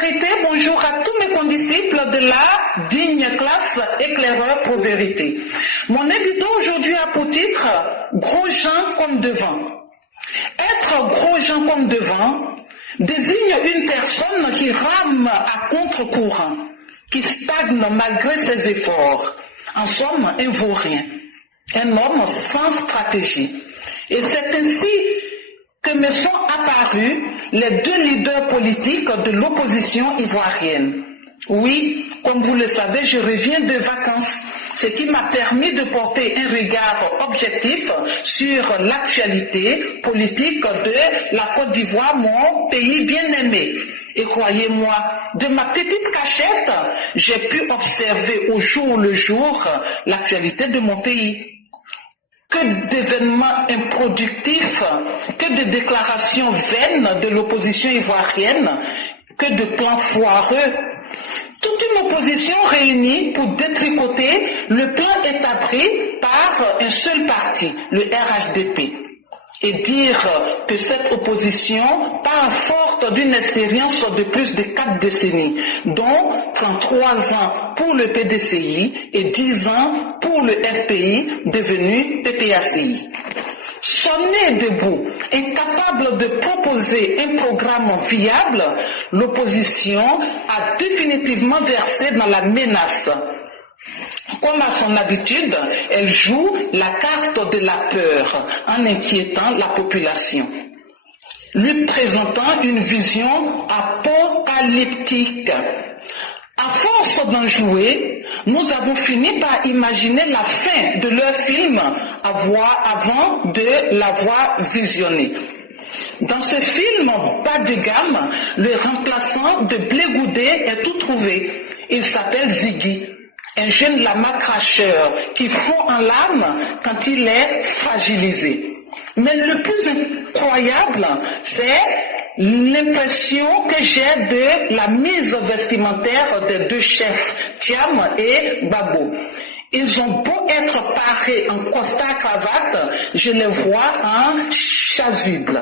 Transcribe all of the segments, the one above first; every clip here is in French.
vérité, bonjour à tous mes condisciples de la digne classe éclaireur pour vérité. Mon édito aujourd'hui a pour titre « Gros gens comme devant ». Être gros gens comme devant désigne une personne qui rame à contre-courant, qui stagne malgré ses efforts. En somme, un vaurien, un homme sans stratégie. Et c'est ainsi que me sont apparus les deux leaders politiques de l'opposition ivoirienne. Oui, comme vous le savez, je reviens de vacances, ce qui m'a permis de porter un regard objectif sur l'actualité politique de la Côte d'Ivoire, mon pays bien-aimé. Et croyez-moi, de ma petite cachette, j'ai pu observer au jour le jour l'actualité de mon pays. Que d'événements improductifs, que de déclarations vaines de l'opposition ivoirienne, que de plans foireux. Toute une opposition réunie pour détricoter le plan établi par un seul parti, le RHDP. Et dire que cette opposition part forte d'une expérience de plus de 4 décennies, dont 33 ans pour le PDCI et 10 ans pour le FPI devenu PPACI. Sonné debout, incapable de proposer un programme viable, l'opposition a définitivement versé dans la menace. Comme à son habitude, elle joue la carte de la peur en inquiétant la population, lui présentant une vision apocalyptique. À force d'en jouer, nous avons fini par imaginer la fin de leur film avant de l'avoir visionné. Dans ce film bas de gamme, le remplaçant de Blé Goudé est tout trouvé. Il s'appelle Ziggy, un jeune lama cracheur qui fond en larmes quand il est fragilisé. Mais le plus incroyable, c'est l'impression que j'ai de la mise vestimentaire des deux chefs, Thiam et Babo. Ils ont beau être parés en costard-cravate, je les vois en chasuble.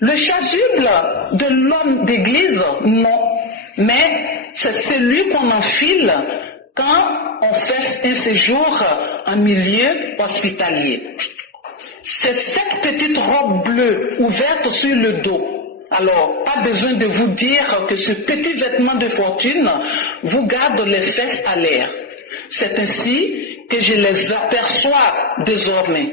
Le chasuble de l'homme d'église, non, mais c'est celui qu'on enfile quand on fait un séjour en milieu hospitalier. C'est cette petite robe bleue ouverte sur le dos. Alors, pas besoin de vous dire que ce petit vêtement de fortune vous garde les fesses à l'air. C'est ainsi que je les aperçois désormais.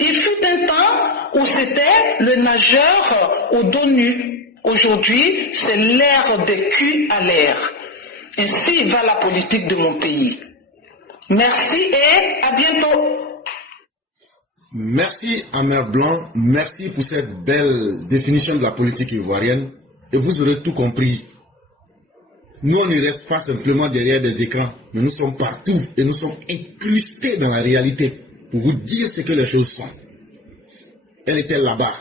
Il fut un temps où c'était le nageur au dos nu. Aujourd'hui, c'est l'air des culs à l'air. Ainsi va la politique de mon pays. Merci et à bientôt. Merci Amer Blanc, merci pour cette belle définition de la politique ivoirienne et vous aurez tout compris. Nous on ne reste pas simplement derrière des écrans, mais nous sommes partout et nous sommes incrustés dans la réalité pour vous dire ce que les choses sont. Elle était là-bas,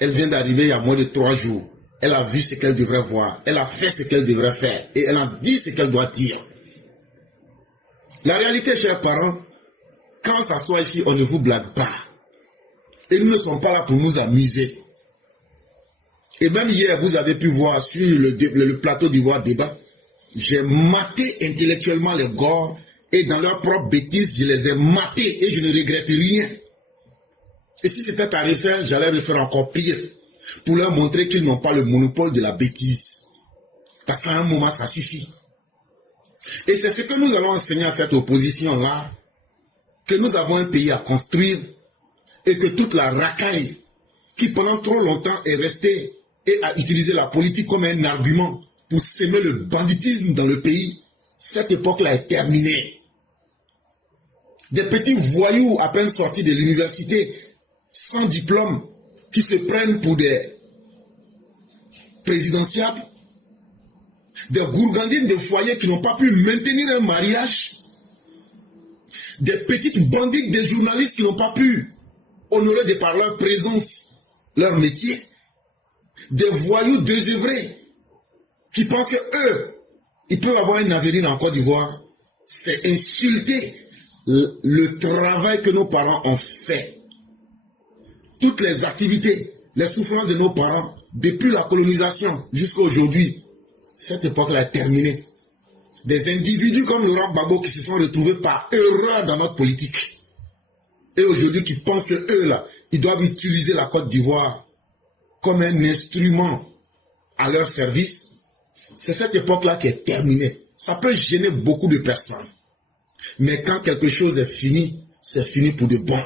elle vient d'arriver il y a moins de 3 jours, elle a vu ce qu'elle devrait voir, elle a fait ce qu'elle devrait faire et elle a dit ce qu'elle doit dire. La réalité, chers parents, quand on s'assoit ici, on ne vous blague pas. Et nous ne sommes pas là pour nous amuser. Et même hier, vous avez pu voir sur le plateau d'Ivoire Débat, j'ai maté intellectuellement les gars et dans leurs propres bêtises, je les ai matés et je ne regrette rien. Et si c'était à refaire, j'allais refaire encore pire pour leur montrer qu'ils n'ont pas le monopole de la bêtise. Parce qu'à un moment, ça suffit. Et c'est ce que nous allons enseigner à cette opposition-là, que nous avons un pays à construire et que toute la racaille qui pendant trop longtemps est restée et a utilisé la politique comme un argument pour semer le banditisme dans le pays, cette époque-là est terminée. Des petits voyous à peine sortis de l'université, sans diplôme, qui se prennent pour des présidentiables, des gourgandines de foyers qui n'ont pas pu maintenir un mariage, des petites bandites, des journalistes qui n'ont pas pu honorer de par leur présence leur métier, des voyous désœuvrés qui pensent que eux, ils peuvent avoir un avenir en Côte d'Ivoire. C'est insulter le travail que nos parents ont fait. Toutes les activités, les souffrances de nos parents, depuis la colonisation jusqu'à aujourd'hui, Cette époque-là est terminée. Des individus comme Laurent Gbagbo qui se sont retrouvés par erreur dans notre politique. Et aujourd'hui qui pensent que eux là, ils doivent utiliser la Côte d'Ivoire comme un instrument à leur service. C'est cette époque-là qui est terminée. Ça peut gêner beaucoup de personnes. Mais quand quelque chose est fini, c'est fini pour de bon.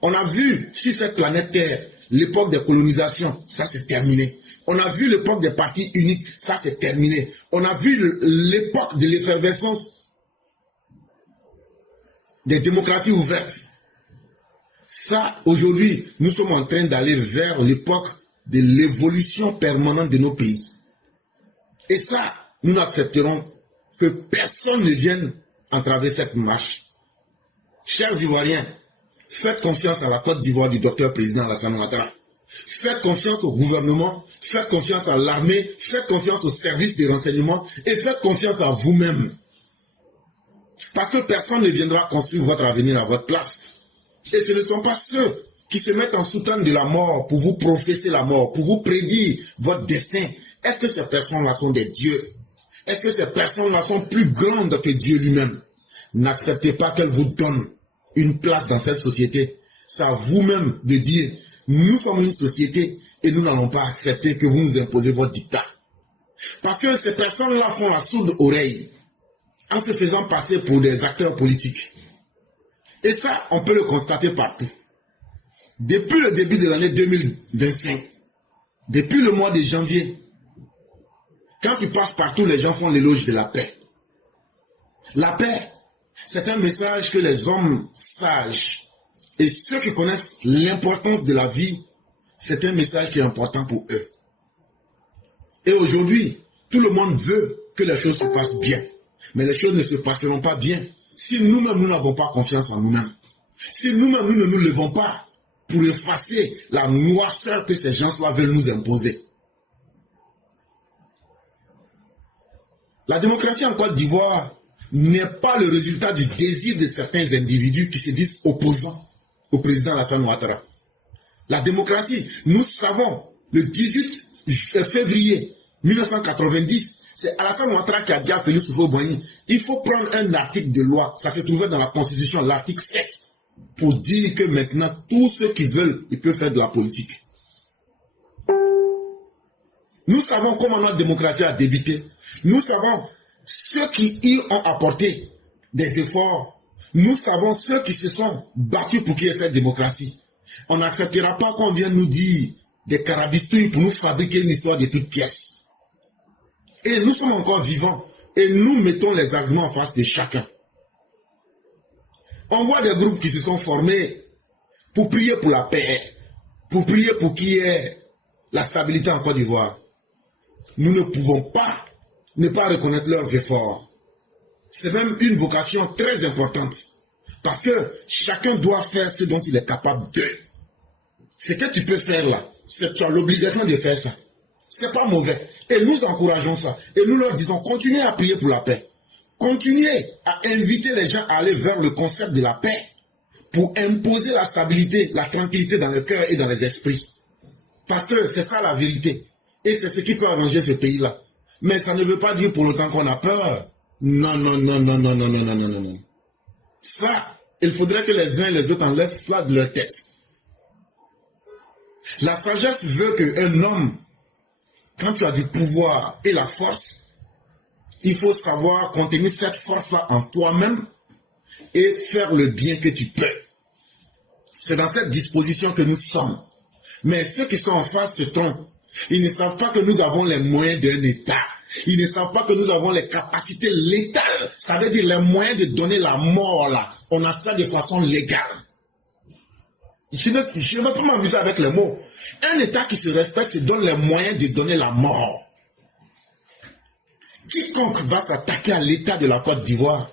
On a vu sur cette planète Terre l'époque des colonisations, ça c'est terminé. On a vu l'époque des partis uniques, ça c'est terminé. On a vu l'époque de l'effervescence des démocraties ouvertes. Ça, aujourd'hui, nous sommes en train d'aller vers l'époque de l'évolution permanente de nos pays. Et ça, nous n'accepterons que personne ne vienne entraver cette marche. Chers Ivoiriens, faites confiance à la Côte d'Ivoire du docteur président Alassane Ouattara. Faites confiance au gouvernement, faites confiance à l'armée, faites confiance aux services de renseignement et faites confiance à vous-même. Parce que personne ne viendra construire votre avenir à votre place. Et ce ne sont pas ceux qui se mettent en soutane de la mort pour vous professer la mort, pour vous prédire votre destin. Est-ce que ces personnes-là sont des dieux? Est-ce que ces personnes-là sont plus grandes que Dieu lui-même? N'acceptez pas qu'elles vous donnent une place dans cette société. C'est à vous-même de dire, nous sommes une société et nous n'allons pas accepter que vous nous imposez votre dictat. Parce que ces personnes-là font la sourde oreille en se faisant passer pour des acteurs politiques. Et ça, on peut le constater partout. Depuis le début de l'année 2025, depuis le mois de janvier, quand tu passes partout, les gens font l'éloge de la paix. La paix, c'est un message que les hommes sages et ceux qui connaissent l'importance de la vie, c'est un message qui est important pour eux. Et aujourd'hui, tout le monde veut que les choses se passent bien. Mais les choses ne se passeront pas bien si nous-mêmes, nous n'avons pas confiance en nous-mêmes. Si nous-mêmes, nous ne nous levons pas pour effacer la noirceur que ces gens-là veulent nous imposer. La démocratie en Côte d'Ivoire n'est pas le résultat du désir de certains individus qui se disent opposants au président Alassane Ouattara. La démocratie, nous savons, le 18 février 1990, c'est Alassane Ouattara qui a dit à Félix Houphouët-Boigny, il faut prendre un article de loi, ça se trouvait dans la Constitution, l'article 7, pour dire que maintenant, tous ceux qui veulent, ils peuvent faire de la politique. Nous savons comment notre démocratie a débuté. Nous savons ceux qui y ont apporté des efforts. Nous savons ceux qui se sont battus pour qu'il y ait cette démocratie. On n'acceptera pas qu'on vienne nous dire des carabistouilles pour nous fabriquer une histoire de toutes pièces. Et nous sommes encore vivants. Et nous mettons les arguments en face de chacun. On voit des groupes qui se sont formés pour prier pour la paix, pour prier pour qu'il y ait la stabilité en Côte d'Ivoire. Nous ne pouvons pas ne pas reconnaître leurs efforts. C'est même une vocation très importante. Parce que chacun doit faire ce dont il est capable de. Ce que tu peux faire là, c'est tu as l'obligation de faire ça. C'est pas mauvais. Et nous encourageons ça. Et nous leur disons, continuez à prier pour la paix. Continuez à inviter les gens à aller vers le concept de la paix pour imposer la stabilité, la tranquillité dans le cœur et dans les esprits. Parce que c'est ça la vérité. Et c'est ce qui peut arranger ce pays-là. Mais ça ne veut pas dire pour autant qu'on a peur. Non, non, non, non, non, non, non, non, non, non. Ça, il faudrait que les uns et les autres enlèvent cela de leur tête. La sagesse veut qu'un homme, quand tu as du pouvoir et la force, il faut savoir contenir cette force-là en toi-même et faire le bien que tu peux. C'est dans cette disposition que nous sommes. Mais ceux qui sont en face se trompent. Ils ne savent pas que nous avons les moyens d'un État. Ils ne savent pas que nous avons les capacités létales. Ça veut dire les moyens de donner la mort là. On a ça de façon légale. Je ne veux pas m'amuser avec les mots. Un État qui se respecte se donne les moyens de donner la mort. Quiconque va s'attaquer à l'État de la Côte d'Ivoire,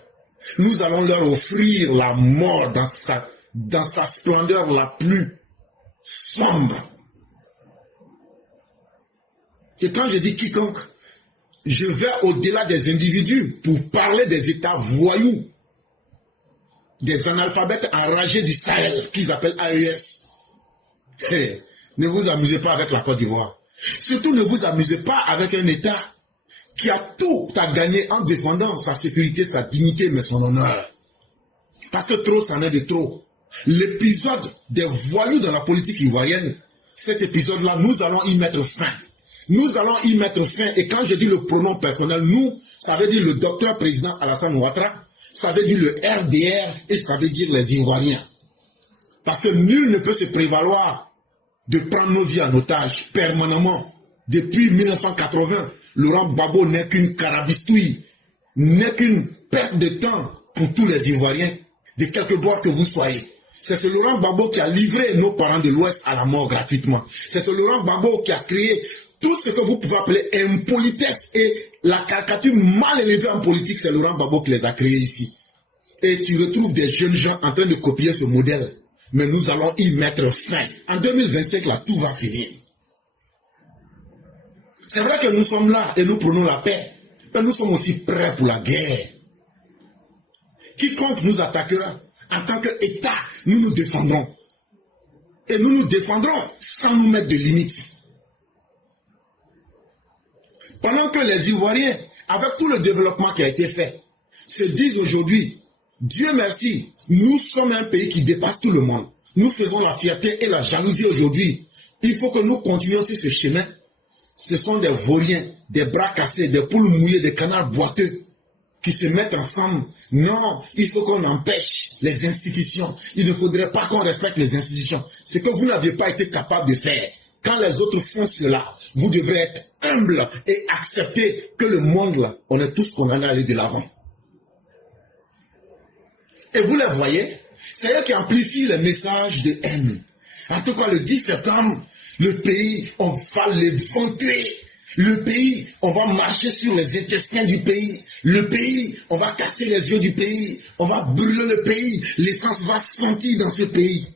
nous allons leur offrir la mort dans sa splendeur la plus sombre. Et quand je dis quiconque, je vais au-delà des individus pour parler des États voyous, des analphabètes enragés du Sahel, qu'ils appellent AES. Hey, ne vous amusez pas avec la Côte d'Ivoire. Surtout ne vous amusez pas avec un État qui a tout à gagner en défendant sa sécurité, sa dignité, mais son honneur. Parce que trop, c'en est de trop. L'épisode des voyous dans la politique ivoirienne, cet épisode-là, nous allons y mettre fin. Nous allons y mettre fin. Et quand je dis le pronom personnel, nous, ça veut dire le docteur président Alassane Ouattara, ça veut dire le RDR et ça veut dire les Ivoiriens. Parce que nul ne peut se prévaloir de prendre nos vies en otage permanemment. Depuis 1980, Laurent Gbagbo n'est qu'une carabistouille, n'est qu'une perte de temps pour tous les Ivoiriens, de quelque bord que vous soyez. C'est ce Laurent Gbagbo qui a livré nos parents de l'Ouest à la mort gratuitement. C'est ce Laurent Gbagbo qui a créé tout ce que vous pouvez appeler impolitesse et la caricature mal élevée en politique, c'est Laurent Gbagbo qui les a créés ici. Et tu retrouves des jeunes gens en train de copier ce modèle. Mais nous allons y mettre fin. En 2025, là, tout va finir. C'est vrai que nous sommes là et nous prenons la paix. Mais nous sommes aussi prêts pour la guerre. Quiconque nous attaquera, en tant qu'État, nous nous défendrons. Et nous nous défendrons sans nous mettre de limites. Pendant que les Ivoiriens, avec tout le développement qui a été fait, se disent aujourd'hui, Dieu merci, nous sommes un pays qui dépasse tout le monde. Nous faisons la fierté et la jalousie aujourd'hui. Il faut que nous continuions sur ce chemin. Ce sont des vauriens, des bras cassés, des poules mouillées, des canards boiteux qui se mettent ensemble. Non, il faut qu'on empêche les institutions. Il ne faudrait pas qu'on respecte les institutions. Ce que vous n'aviez pas été capable de faire. Quand les autres font cela, vous devrez être humble et accepter que le monde, là, on est tous condamnés à aller de l'avant. Et vous les voyez, c'est eux qui amplifient les messages de haine. En tout cas, le 10 septembre, le pays, on va l'éventrer. Le pays, on va marcher sur les intestins du pays. Le pays, on va casser les yeux du pays. On va brûler le pays. L'essence va sentir dans ce pays.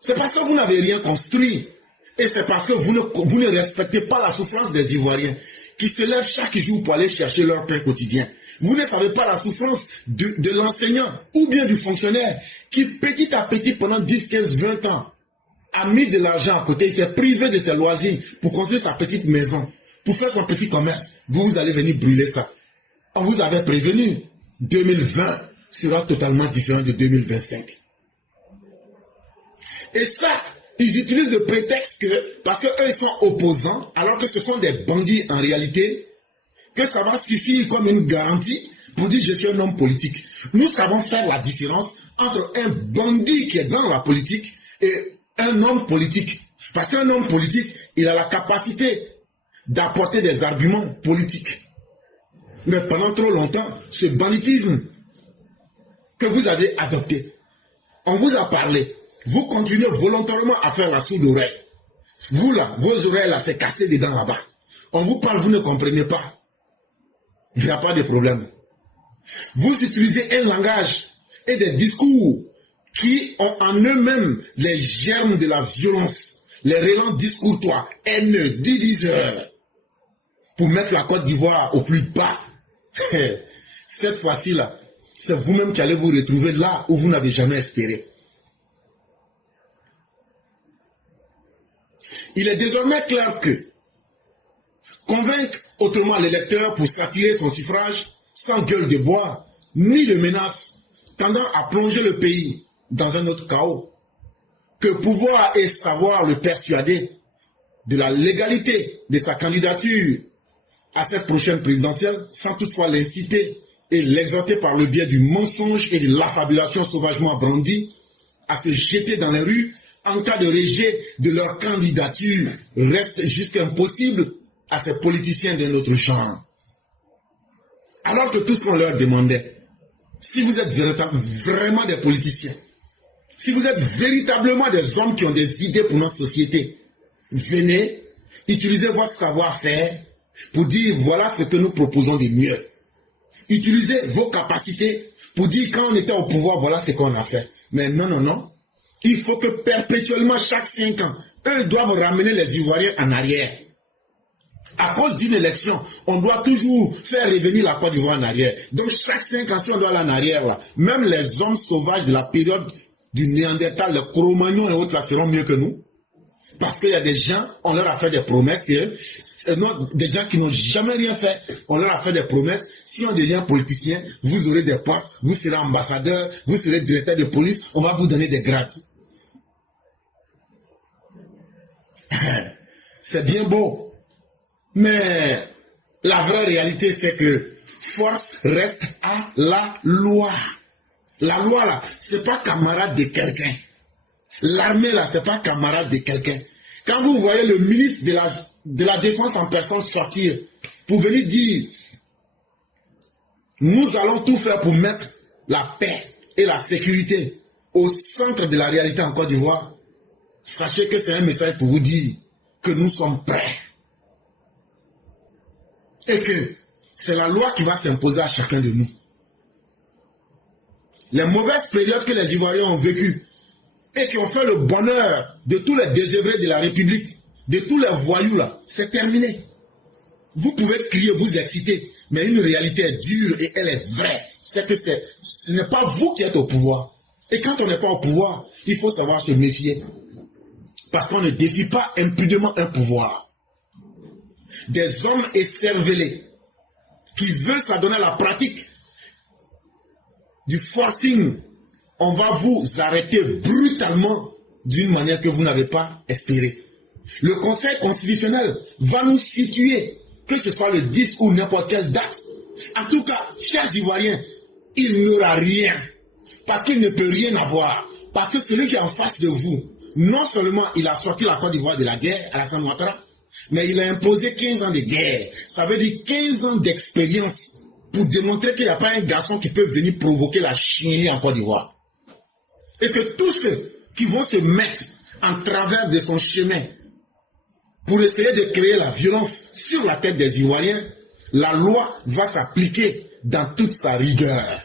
C'est parce que vous n'avez rien construit. Et c'est parce que vous ne respectez pas la souffrance des Ivoiriens qui se lèvent chaque jour pour aller chercher leur pain quotidien. Vous ne savez pas la souffrance de l'enseignant ou bien du fonctionnaire qui petit à petit pendant 10, 15, 20 ans a mis de l'argent à côté, il s'est privé de ses loisirs pour construire sa petite maison, pour faire son petit commerce. Vous allez venir brûler ça. On vous avait prévenu, 2020 sera totalement différent de 2025. Et ça, ils utilisent le prétexte que, parce qu'eux ils sont opposants, alors que ce sont des bandits en réalité, que ça va suffire comme une garantie pour dire je suis un homme politique. Nous savons faire la différence entre un bandit qui est dans la politique et un homme politique. Parce qu'un homme politique, il a la capacité d'apporter des arguments politiques. Mais pendant trop longtemps, ce banditisme que vous avez adopté, on vous a parlé, vous continuez volontairement à faire la sourde oreille. Vous là, vos oreilles là, c'est cassé dedans là-bas. On vous parle, vous ne comprenez pas. Il n'y a pas de problème. Vous utilisez un langage et des discours qui ont en eux-mêmes les germes de la violence, les relents discourtois, haineux, diviseurs, pour mettre la Côte d'Ivoire au plus bas. Cette fois-ci là, c'est vous-même qui allez vous retrouver là où vous n'avez jamais espéré. Il est désormais clair que convaincre autrement l'électeur pour s'attirer son suffrage sans gueule de bois, ni de menace, tendant à plonger le pays dans un autre chaos, que pouvoir et savoir le persuader de la légalité de sa candidature à cette prochaine présidentielle, sans toutefois l'inciter et l'exhorter par le biais du mensonge et de l'affabulation sauvagement brandie à se jeter dans les rues en cas de rejet de leur candidature, reste jusqu'à impossible à ces politiciens d'un autre genre. Alors que tout ce qu'on leur demandait, si vous êtes vraiment des politiciens, si vous êtes véritablement des hommes qui ont des idées pour notre société, venez, utilisez votre savoir-faire pour dire voilà ce que nous proposons de mieux. Utilisez vos capacités pour dire quand on était au pouvoir, voilà ce qu'on a fait. Mais non, non, non. Il faut que perpétuellement, chaque 5 ans, eux doivent ramener les Ivoiriens en arrière. À cause d'une élection, on doit toujours faire revenir la Côte d'Ivoire en arrière. Donc chaque 5 ans, si on doit aller en arrière, là, même les hommes sauvages de la période du Néandertal, les Cro-Magnons et autres là seront mieux que nous. Parce qu'il y a des gens, on leur a fait des promesses, des gens qui n'ont jamais rien fait, on leur a fait des promesses. Si on devient politicien, vous aurez des postes, vous serez ambassadeur, vous serez directeur de police, on va vous donner des grades. C'est bien beau. Mais la vraie réalité, c'est que force reste à la loi. La loi, là, c'est pas camarade de quelqu'un. L'armée, là, c'est pas camarade de quelqu'un. Quand vous voyez le ministre de la Défense en personne sortir pour venir dire nous allons tout faire pour mettre la paix et la sécurité au centre de la réalité en Côte d'Ivoire, sachez que c'est un message pour vous dire que nous sommes prêts. Et que c'est la loi qui va s'imposer à chacun de nous. Les mauvaises périodes que les Ivoiriens ont vécues et qui ont fait le bonheur de tous les désœuvrés de la République, de tous les voyous là, c'est terminé. Vous pouvez crier, vous exciter, mais une réalité est dure et elle est vraie. C'est que ce n'est pas vous qui êtes au pouvoir. Et quand on n'est pas au pouvoir, il faut savoir se méfier. Parce qu'on ne défie pas impudemment un pouvoir. Des hommes écervelés qui veulent s'adonner à la pratique du forcing, on va vous arrêter brutalement d'une manière que vous n'avez pas espéré. Le Conseil constitutionnel va nous situer, que ce soit le 10 ou n'importe quelle date. En tout cas, chers Ivoiriens, il n'aura rien. Parce qu'il ne peut rien avoir. Parce que celui qui est en face de vous, non seulement il a sorti la Côte d'Ivoire de la guerre, Alassane Ouattara, mais il a imposé 15 ans de guerre. Ça veut dire 15 ans d'expérience pour démontrer qu'il n'y a pas un garçon qui peut venir provoquer la chienlit en Côte d'Ivoire. Et que tous ceux qui vont se mettre en travers de son chemin pour essayer de créer la violence sur la tête des Ivoiriens, la loi va s'appliquer dans toute sa rigueur.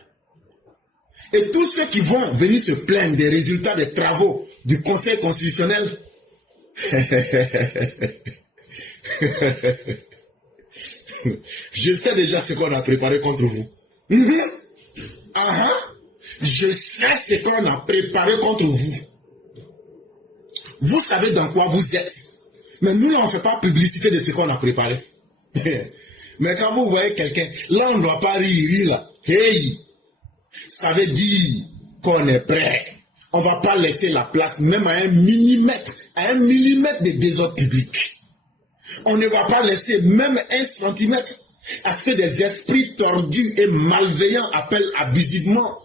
Et tous ceux qui vont venir se plaindre des résultats des travaux du Conseil constitutionnel, je sais déjà ce qu'on a préparé contre vous. Je sais ce qu'on a préparé contre vous. Vous savez dans quoi vous êtes. Mais nous, on ne fait pas publicité de ce qu'on a préparé. Mais quand vous voyez quelqu'un, là, on ne doit pas rire, là. Hey! Ça veut dire qu'on est prêt. On ne va pas laisser la place, même à un millimètre de désordre public. On ne va pas laisser même 1 centimètre à ce que des esprits tordus et malveillants appellent abusivement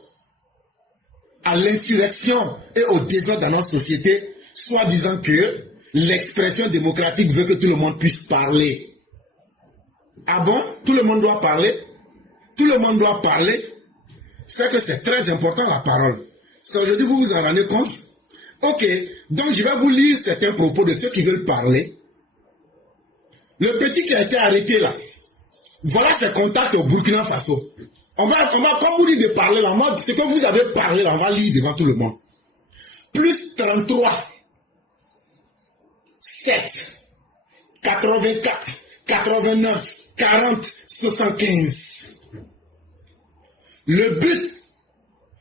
à l'insurrection et au désordre dans notre société, soit disant que l'expression démocratique veut que tout le monde puisse parler. Ah bon? Tout le monde doit parler? Tout le monde doit parler? C'est que c'est très important la parole. Ça, aujourd'hui, vous vous en rendez compte? Ok, donc je vais vous lire certains propos de ceux qui veulent parler. Le petit qui a été arrêté là, voilà ses contacts au Burkina Faso. On va comme vous dire de parler là, moi, ce que vous avez parlé là, on va lire devant tout le monde. Plus 33, 7, 84, 89, 40, 75. Le but,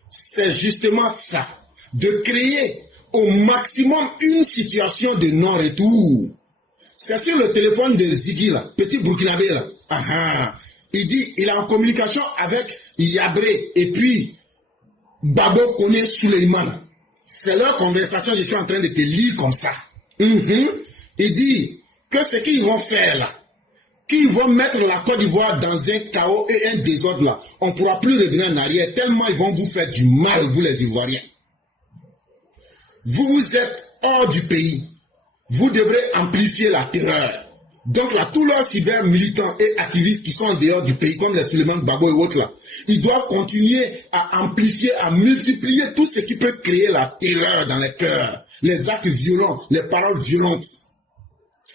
c'est justement ça, de créer au maximum une situation de non-retour. C'est sur le téléphone de Ziggy là, petit Burkinabé là. Il dit, il est en communication avec Yabré et puis Babo Kone Suleiman. C'est leur conversation, je suis en train de te lire comme ça. Il dit que ce qu'ils vont faire là, qu'ils vont mettre la Côte d'Ivoire dans un chaos et un désordre là, on ne pourra plus revenir en arrière tellement ils vont vous faire du mal, vous les Ivoiriens. Vous êtes hors du pays. Vous devrez amplifier la terreur. Donc là, tous leurs cyber-militants et activistes qui sont en dehors du pays, comme les Suleiman Babo et autres là, ils doivent continuer à amplifier, à multiplier tout ce qui peut créer la terreur dans les cœurs, les actes violents, les paroles violentes.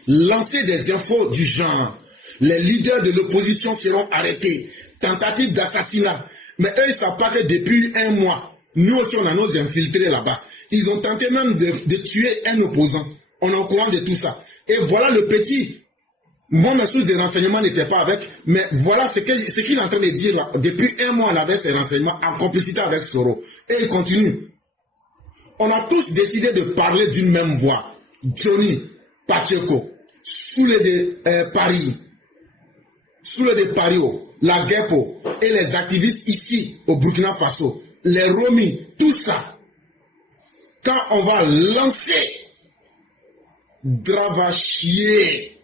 Lancer des infos du genre. Les leaders de l'opposition seront arrêtés. Tentative d'assassinat. Mais eux, ils ne savent pas que depuis 1 mois, nous aussi, on a nos infiltrés là-bas. Ils ont tenté même de tuer un opposant. On est au courant de tout ça. Et voilà le petit. Moi, mes sources de renseignements n'étaient pas avec, mais voilà ce qu'il est en train de dire là. Depuis 1 mois, on avait ces renseignements en complicité avec Soro. Et il continue. On a tous décidé de parler d'une même voix. Johnny Pacheco, Soule de Paris, Soule de Pario, la Gepo et les activistes ici au Burkina Faso, les Romis, tout ça, quand on va lancer, Dra va chier.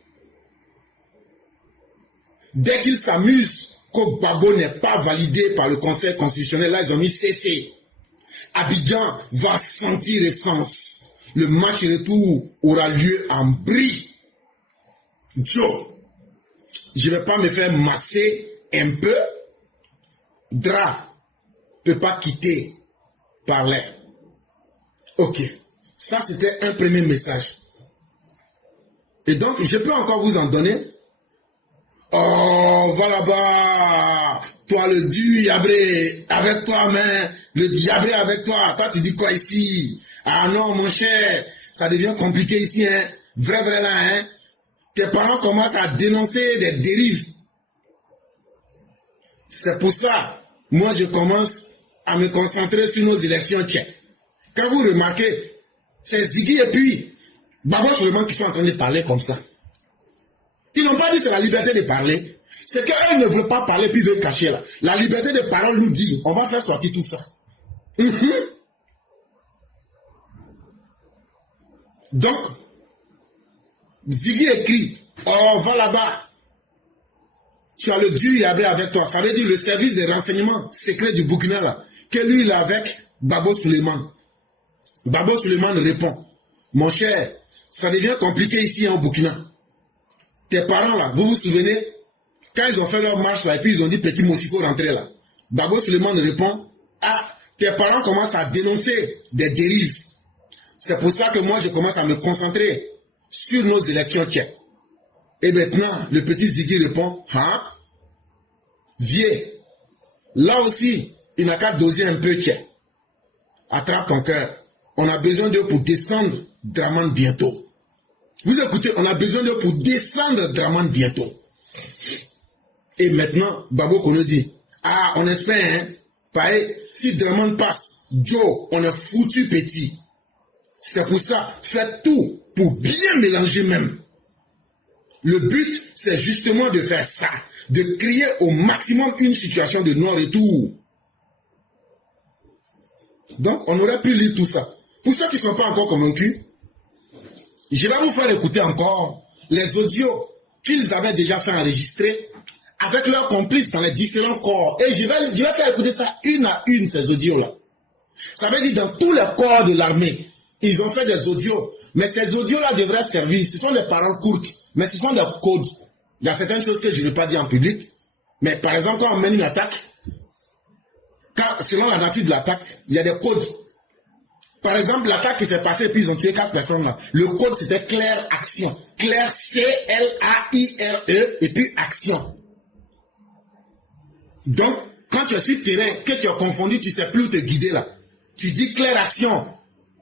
Dès qu'ils s'amusent que Babo n'est pas validé par le Conseil constitutionnel, là ils ont mis CC. Abidjan va sentir essence. Le match retour aura lieu en Brie. Joe, je ne vais pas me faire masser un peu. Dra ne peut pas quitter par l'air. Ok, ça c'était un premier message. Et donc, je peux encore vous en donner. Oh, voilà bas, toi le dieu Yabré, avec toi, mais le Yabré avec toi. Toi, tu dis quoi ici? Ah non, mon cher, ça devient compliqué ici, hein. Vrai là, hein. Tes parents commencent à dénoncer des dérives. C'est pour ça, moi, je commence à me concentrer sur nos élections. Quand vous remarquez, c'est Ziggy et puis Babo Souleymane qui sont en train de parler comme ça. Ils n'ont pas dit que c'est la liberté de parler. C'est qu'eux ne veulent pas parler puis veulent cacher là. La liberté de parole nous dit, on va faire sortir tout ça. Donc, Ziggy écrit, oh, va là-bas. Tu as le dieu Yabré avec toi. Ça veut dire le service de renseignement secret du Burkina là. Que lui il est avec Babo Souleymane. Babo Souleymane répond, mon cher, ça devient compliqué ici au Burkina. Tes parents là, vous vous souvenez, quand ils ont fait leur marche là, et puis ils ont dit petit mot, il faut rentrer là. Babo Souleymane répond, ah, tes parents commencent à dénoncer des dérives. C'est pour ça que moi je commence à me concentrer sur nos élections tchèques. Et maintenant, le petit Ziggy répond, hein, vieux, là aussi, il n'a qu'à doser un peu tchèque. Attrape ton cœur. On a besoin d'eux pour descendre Dramane bientôt. Vous écoutez, on a besoin d'eux pour descendre Dramane bientôt. Et maintenant, Babo Kono dit, ah, on espère, hein, pareil, si Dramane passe, Joe, on est foutu petit. C'est pour ça, faites tout pour bien mélanger même. Le but, c'est justement de faire ça, de créer au maximum une situation de non-retour. Donc, on aurait pu lire tout ça. Pour ceux qui ne sont pas encore convaincus, je vais vous faire écouter encore les audios qu'ils avaient déjà fait enregistrer avec leurs complices dans les différents corps. Et je vais faire écouter ça une à une, ces audios-là. Ça veut dire dans tous les corps de l'armée, ils ont fait des audios. Mais ces audios-là devraient servir. Ce sont des paroles courtes, mais ce sont des codes. Il y a certaines choses que je ne vais pas dire en public. Mais par exemple, quand on mène une attaque, selon la nature de l'attaque, il y a des codes. Par exemple, l'attaque qui s'est passée, puis ils ont tué 4 personnes là. Le code, c'était Claire Action. Claire, C-L-A-I-R-E, et puis Action. Donc, quand tu es sur le terrain, que tu as confondu, tu ne sais plus où te guider là. Tu dis Claire Action.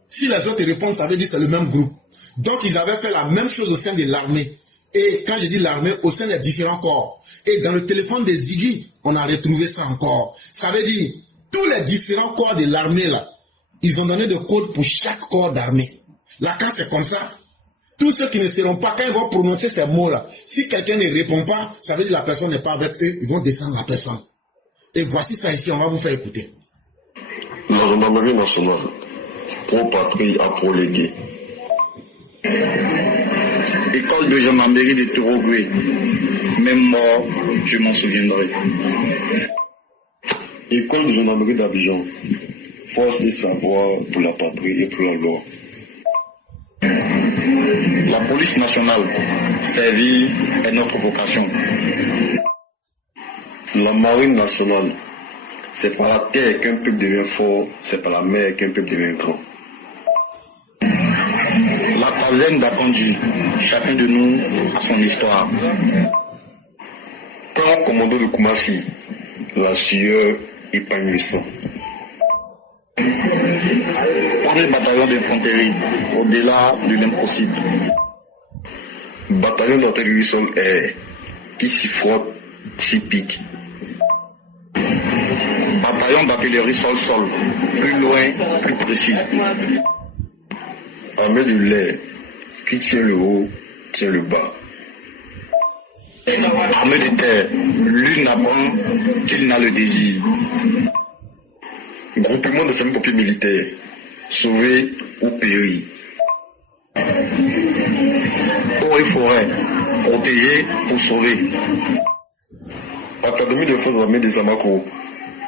Si les autres te répondent, ça veut dire que c'est le même groupe. Donc, ils avaient fait la même chose au sein de l'armée. Et quand je dis l'armée, au sein des différents corps. Et dans le téléphone des Ziggy, on a retrouvé ça encore. Ça veut dire, tous les différents corps de l'armée là, ils ont donné des codes pour chaque corps d'armée. Là, quand c'est comme ça, tous ceux qui ne seront pas, quand ils vont prononcer ces mots-là, si quelqu'un ne répond pas, ça veut dire que la personne n'est pas avec eux, ils vont descendre la personne. Et voici ça ici, on va vous faire écouter. La gendarmerie nationale, pro-patrie à pro-légué. École de gendarmerie de Torogoué, même mort, je m'en souviendrai. École de gendarmerie d'Abidjan. Force et savoir pour la patrie et pour la loi. La police nationale, servir est notre vocation. La marine nationale, c'est par la terre qu'un peuple devient fort, c'est par la mer qu'un peuple devient grand. La caserne d'Akanji, chacun de nous a son histoire. Camp commando de Koumassi, la sueur épargne le sang. Premier bataillon d'infanterie, au-delà de l'impossible. Bataillon d'artillerie sol-air, qui s'y frotte, s'y pique. Bataillon d'artillerie sol-sol, plus loin, plus précis. Armée de l'air, Qui tient le haut, tient le bas. Armée de terre, l'une n'apprend qu'il n'a le désir. Groupement de sapeurs-pompiers militaires, sauver ou périr. Eaux et forêt, protéger pour sauver. Académie de forces armées des Amako,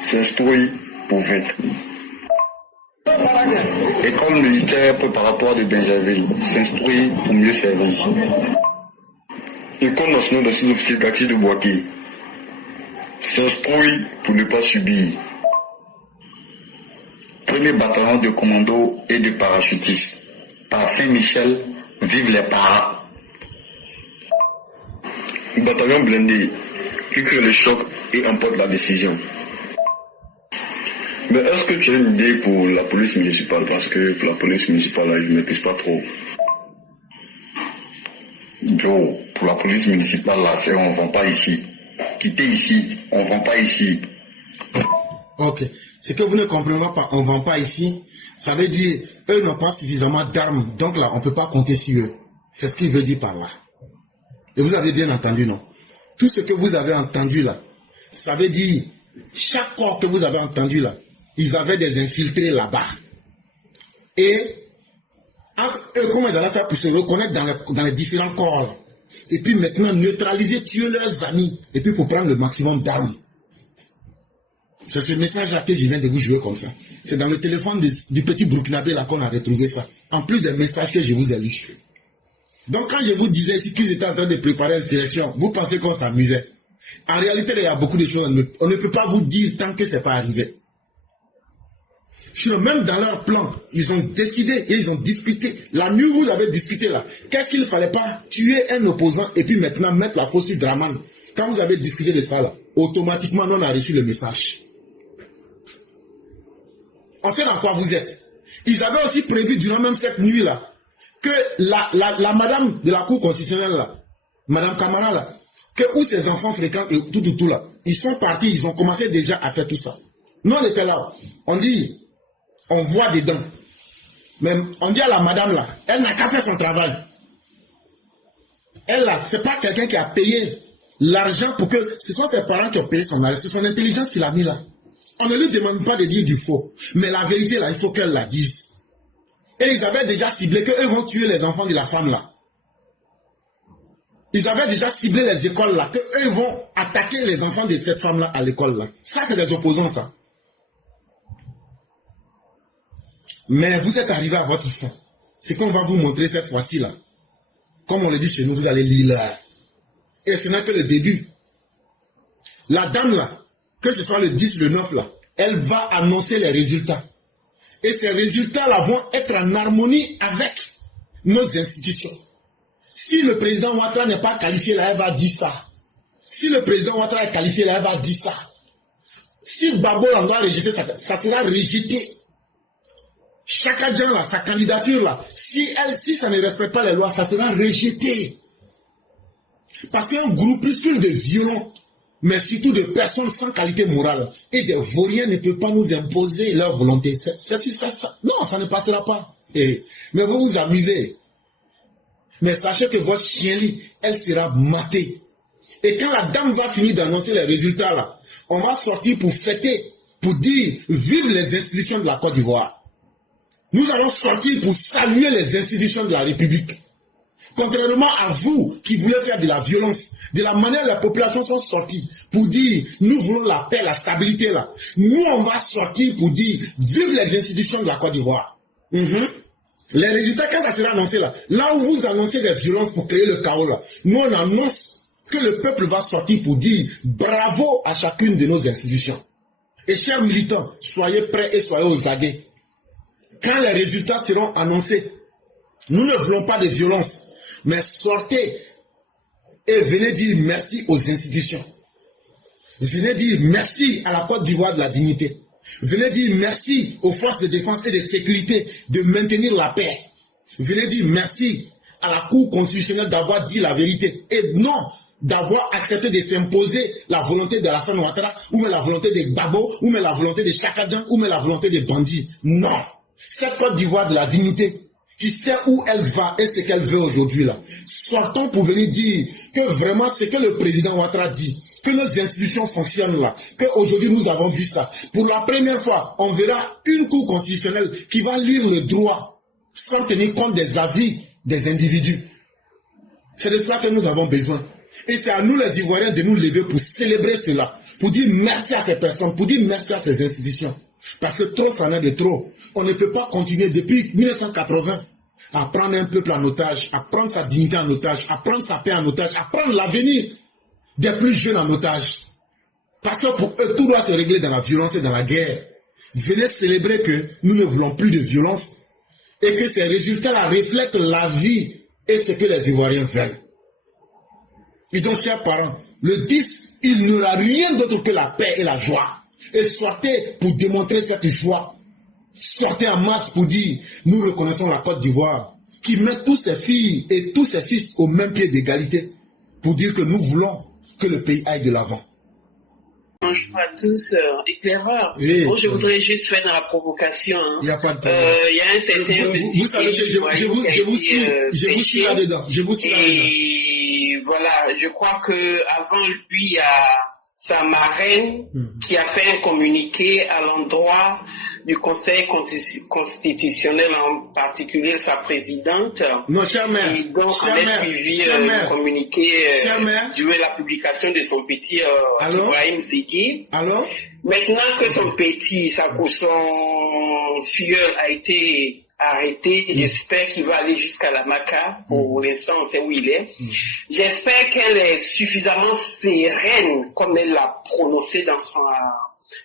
s'instruit pour vaincre. École militaire préparatoire de Benjaville, s'instruit pour mieux servir. École nationale de sous-officiers quartier de Boaké, s'instruit pour ne pas subir. Premier bataillon de commando et de parachutistes. Par Saint-Michel, vive les paras. Bataillon blindé, qui crée le choc et emporte la décision. Mais est-ce que tu as une idée pour la police municipale? Parce que pour la police municipale, là, je ne maîtrise pas trop. Joe, pour la police municipale, là, c'est on ne vend pas ici. Quittez ici, on ne vend pas ici. Ok. Ce que vous ne comprenez pas, on ne vend pas ici, ça veut dire, eux n'ont pas suffisamment d'armes, donc là, on ne peut pas compter sur eux. C'est ce qu'il veut dire par là. Et vous avez bien entendu, non? Tout ce que vous avez entendu là, ça veut dire, chaque corps que vous avez entendu là, ils avaient des infiltrés là-bas. Et, entre eux, comment ils allaient faire pour se reconnaître dans les différents corps là? Et puis maintenant, neutraliser, tuer leurs amis, et puis pour prendre le maximum d'armes. C'est ce message-là que je viens de vous jouer comme ça. C'est dans le téléphone du petit Burkinabé là qu'on a retrouvé ça. En plus des messages que je vous ai lus. Donc quand je vous disais ici qu'ils étaient en train de préparer l'insurrection, vous pensez qu'on s'amusait. En réalité, il y a beaucoup de choses. On ne peut pas vous dire tant que ce n'est pas arrivé. Même dans leur plan, ils ont décidé et ils ont discuté. La nuit, vous avez discuté là. Qu'est-ce qu'il ne fallait pas tuer un opposant et puis maintenant mettre la fausse sur Draman. Quand vous avez discuté de ça là, automatiquement, on a reçu le message. On sait dans quoi vous êtes. Ils avaient aussi prévu durant même cette nuit-là que la madame de la Cour constitutionnelle, là, Madame Camara, là, que où ses enfants fréquentent et tout là, ils sont partis, ils ont commencé déjà à faire tout ça. Nous, on était là. On dit, on voit dedans. Mais on dit à la madame, là, elle n'a qu'à faire son travail. Elle, là, c'est pas quelqu'un qui a payé l'argent pour que... Ce sont ses parents qui ont payé son argent. C'est son intelligence qui l'a mis là. On ne lui demande pas de dire du faux. Mais la vérité, là, il faut qu'elle la dise. Et ils avaient déjà ciblé qu'eux vont tuer les enfants de la femme, là. Ils avaient déjà ciblé les écoles, là. Qu'eux vont attaquer les enfants de cette femme-là à l'école, là. Ça, c'est des opposants, ça. Mais vous êtes arrivé à votre fin. C'est qu'on va vous montrer cette fois-ci, là. Comme on le dit chez nous, vous allez lire là. Et ce n'est que le début. La dame, là, que ce soit le 10, le 9 là, elle va annoncer les résultats. Et ces résultats-là vont être en harmonie avec nos institutions. Si le président Ouattara n'est pas qualifié là, elle va dire ça. Si le président Ouattara est qualifié là, elle va dire ça. Si Babo en doit rejeter, ça sera rejeté. Chaka Djan là, sa candidature là, si ça ne respecte pas les lois, ça sera rejeté. Parce qu'un groupuscule de violents, mais surtout de personnes sans qualité morale et des vauriens ne peuvent pas nous imposer leur volonté. Non, ça ne passera pas. Mais vous vous amusez. Mais sachez que votre chien-lit, elle sera matée. Et quand la dame va finir d'annoncer les résultats là, on va sortir pour fêter, pour dire vive les institutions de la Côte d'Ivoire. Nous allons sortir pour saluer les institutions de la République. Contrairement à vous qui voulez faire de la violence, de la manière dont les populations sont sorties pour dire nous voulons la paix, la stabilité là. Nous on va sortir pour dire vive les institutions de la Côte d'Ivoire. Les résultats quand ça sera annoncé là, là où vous annoncez des violences pour créer le chaos là, nous on annonce que le peuple va sortir pour dire bravo à chacune de nos institutions. Et chers militants, soyez prêts et soyez aux aguets. Quand les résultats seront annoncés, nous ne voulons pas de violence. Mais sortez et venez dire merci aux institutions. Venez dire merci à la Côte d'Ivoire de la dignité. Venez dire merci aux forces de défense et de sécurité de maintenir la paix. Venez dire merci à la Cour constitutionnelle d'avoir dit la vérité. Et non d'avoir accepté de s'imposer la volonté de Alassane Ouattara, ou même la volonté de Babo, ou même la volonté de Chaka Djan, ou même la volonté des bandits. Non. Cette Côte d'Ivoire de la dignité, qui sait où elle va et ce qu'elle veut aujourd'hui là. Sortons pour venir dire que vraiment ce que le président Ouattara dit, que nos institutions fonctionnent là, qu'aujourd'hui nous avons vu ça. Pour la première fois, on verra une cour constitutionnelle qui va lire le droit sans tenir compte des avis des individus. C'est de cela que nous avons besoin. Et c'est à nous les Ivoiriens de nous lever pour célébrer cela, pour dire merci à ces personnes, pour dire merci à ces institutions. Parce que trop, ça en est de trop. On ne peut pas continuer depuis 1980 à prendre un peuple en otage, à prendre sa dignité en otage, à prendre sa paix en otage, à prendre l'avenir des plus jeunes en otage. Parce que pour eux, tout doit se régler dans la violence et dans la guerre. Venez célébrer que nous ne voulons plus de violence et que ces résultats-là reflètent la vie et ce que les Ivoiriens veulent. Et donc, chers parents, le 10, il n'y aura rien d'autre que la paix et la joie. Et sortez pour démontrer cette joie. Sortez en masse pour dire, nous reconnaissons la Côte d'Ivoire, qui met tous ses filles et tous ses fils au même pied d'égalité, pour dire que nous voulons que le pays aille de l'avant. Bonjour à tous, éclaireur. Oui, bon, je voudrais juste faire de la provocation. Hein. Il n'y a pas de problème. Il y a un certain vous savez que je vous suis là-dedans. Je vous suis là-dedans. Et voilà, je crois que avant lui, il y a sa marraine qui a fait un communiqué à l'endroit du Conseil constitutionnel, en particulier sa présidente. Non, chère mère. Et donc, on a suivi le communiqué durant la publication de son petit Ibrahim Segui. Alors? Maintenant que son filleul a été arrêté, j'espère qu'il va aller jusqu'à la Maca. Pour l'instant, on sait où il est. J'espère qu'elle est suffisamment sereine, comme elle l'a prononcé dans sa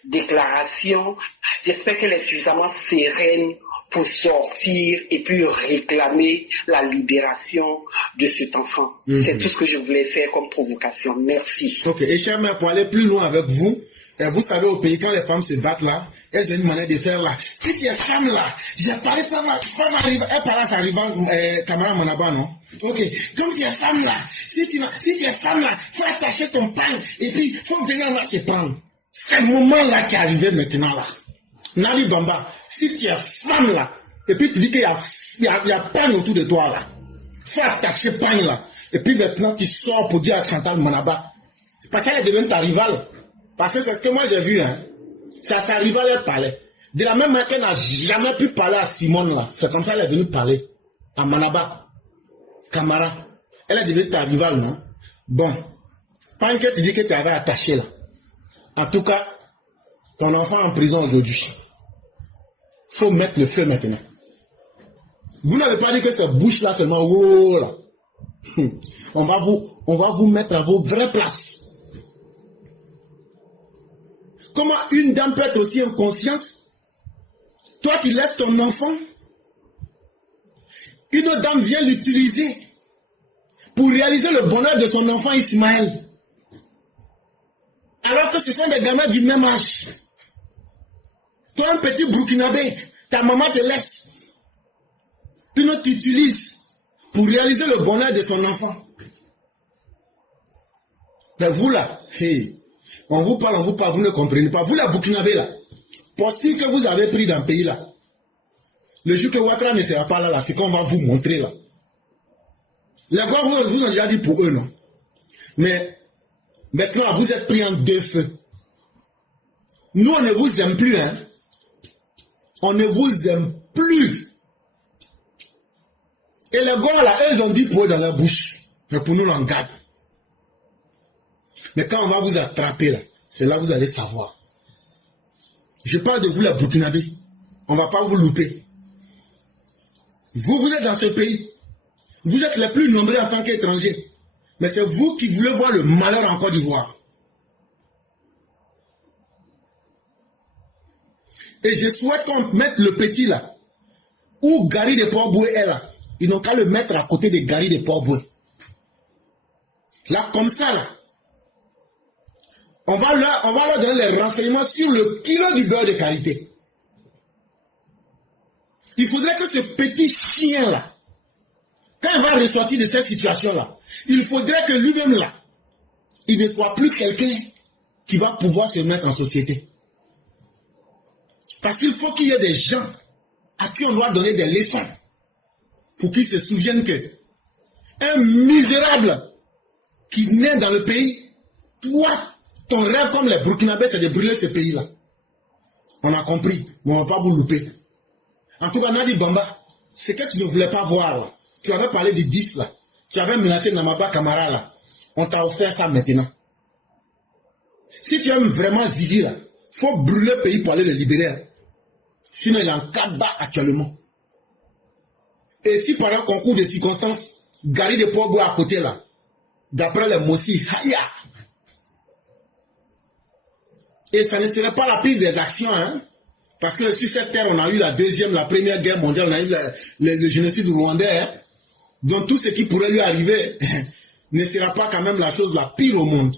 déclaration. J'espère qu'elle est suffisamment sereine pour sortir et puis réclamer la libération de cet enfant. C'est tout ce que je voulais faire comme provocation. Merci. Ok, et chère mère, pour aller plus loin avec vous, vous savez, au pays, quand les femmes se battent là, elles ont une manière de faire là. Si tu es femme là, j'ai parlé de ça, elle parle à sa rivale, camarade Manaba, non? Ok, comme tu es femme là, si tu es femme là, faut attacher ton pain, et puis, faut venir là se prendre. C'est le moment là qui est arrivé maintenant là. Nali Bamba, si tu es femme là, et puis tu dis qu'il y a pain autour de toi là, faut attacher pain là, et puis maintenant tu sors pour dire à Chantal Manaba, c'est parce qu'elle est devenue ta rivale. Parce que c'est ce que moi j'ai vu, hein. C'est à sa rivale elle parlait. De la même manière qu'elle n'a jamais pu parler à Simone là, c'est comme ça qu'elle est venue parler à Manaba, Camara. Elle est devenue ta rivale, non? Bon, pas que tu dis que tu avais attaché là. En tout cas, ton enfant en prison aujourd'hui. Faut mettre le feu maintenant. Vous n'avez pas dit que cette bouche là seulement, oh là. On va vous mettre à vos vraies places. Comment une dame peut être aussi inconsciente? Toi, tu laisses ton enfant. Une autre dame vient l'utiliser pour réaliser le bonheur de son enfant Ismaël. Alors que ce sont des gamins du même âge. Toi, un petit Burkinabé, ta maman te laisse. Une autre t'utilise pour réaliser le bonheur de son enfant. Mais vous là, hey, on vous parle, vous ne comprenez pas. Vous, la Burkinabé, là, posture que vous avez pris dans le pays, là, le jour que Ouattara ne sera pas là, c'est qu'on va vous montrer, là. Les gars, vous avez déjà dit pour eux, non? Mais, maintenant, vous êtes pris en deux feux. Nous, on ne vous aime plus, hein. On ne vous aime plus. Et les gars, là, eux, ils ont dit pour eux dans leur bouche. Mais pour nous, on garde. Mais quand on va vous attraper là, c'est là que vous allez savoir. Je parle de vous, la Burkinabé. On ne va pas vous louper. Vous êtes dans ce pays. Vous êtes les plus nombreux en tant qu'étrangers. Mais c'est vous qui voulez voir le malheur en Côte d'Ivoire. Et je souhaite qu'on mette le petit là. Où Gary de Port-Boué est là. Ils n'ont qu'à le mettre à côté de Gary de Port-Boué. Là, comme ça là. On va leur donner les renseignements sur le kilo du beurre de karité. Il faudrait que ce petit chien-là, quand il va ressortir de cette situation-là, il faudrait que lui-même là, il ne soit plus quelqu'un qui va pouvoir se mettre en société. Parce qu'il faut qu'il y ait des gens à qui on doit donner des leçons. pour qu'ils se souviennent que un misérable qui naît dans le pays, toi, ton rêve comme les Burkinabés, c'est de brûler ce pays-là. On a compris, mais on ne va pas vous louper. En tout cas, Nadi Bamba, ce que tu ne voulais pas voir, là, tu avais parlé de 10 là, tu avais menacé Namaba Kamara là, on t'a offert ça maintenant. Si tu aimes vraiment Zidi là, il faut brûler le pays pour aller le libérer. Sinon, il est en cas-bas actuellement. Et si par un concours de circonstances, Gary de Pogbo à côté là, d'après les Mossi, Haya. Et ça ne serait pas la pire des actions, hein. Parce que sur cette terre, on a eu la première guerre mondiale, on a eu le génocide rwandais, hein. Donc tout ce qui pourrait lui arriver ne sera pas quand même la chose la pire au monde.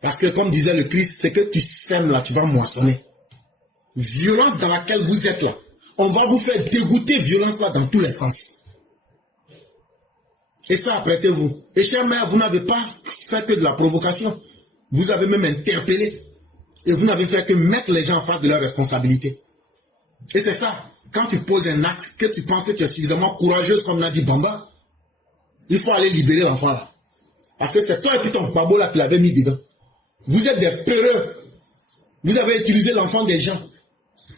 Parce que comme disait le Christ, c'est que tu sèmes là, tu vas moissonner. Violence dans laquelle vous êtes là, on va vous faire dégoûter violence là dans tous les sens. Et ça, apprêtez-vous. Et chère mère, vous n'avez pas fait que de la provocation. Vous avez même interpellé. Et vous n'avez fait que mettre les gens en face de leurs responsabilités. Et c'est ça. Quand tu poses un acte, que tu penses que tu es suffisamment courageuse comme Nadi Bamba, il faut aller libérer l'enfant là. Parce que c'est toi et puis ton babo là qui l'avait mis dedans. Vous êtes des peureux. Vous avez utilisé l'enfant des gens.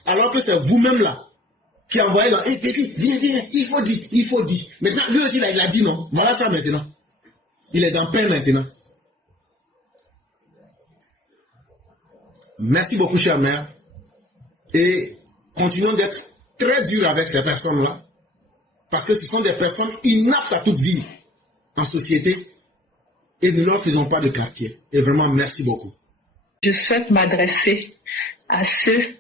Alors que c'est vous-même là qui envoyez là, petit, viens, il faut dire. Maintenant, lui aussi là, il a dit non. Voilà ça maintenant. Il est dans peine maintenant. Merci beaucoup, chère mère. Et continuons d'être très durs avec ces personnes-là. Parce que ce sont des personnes inaptes à toute vie en société. Et ne leur faisons pas de quartier. Et vraiment, merci beaucoup. Je souhaite m'adresser à ceux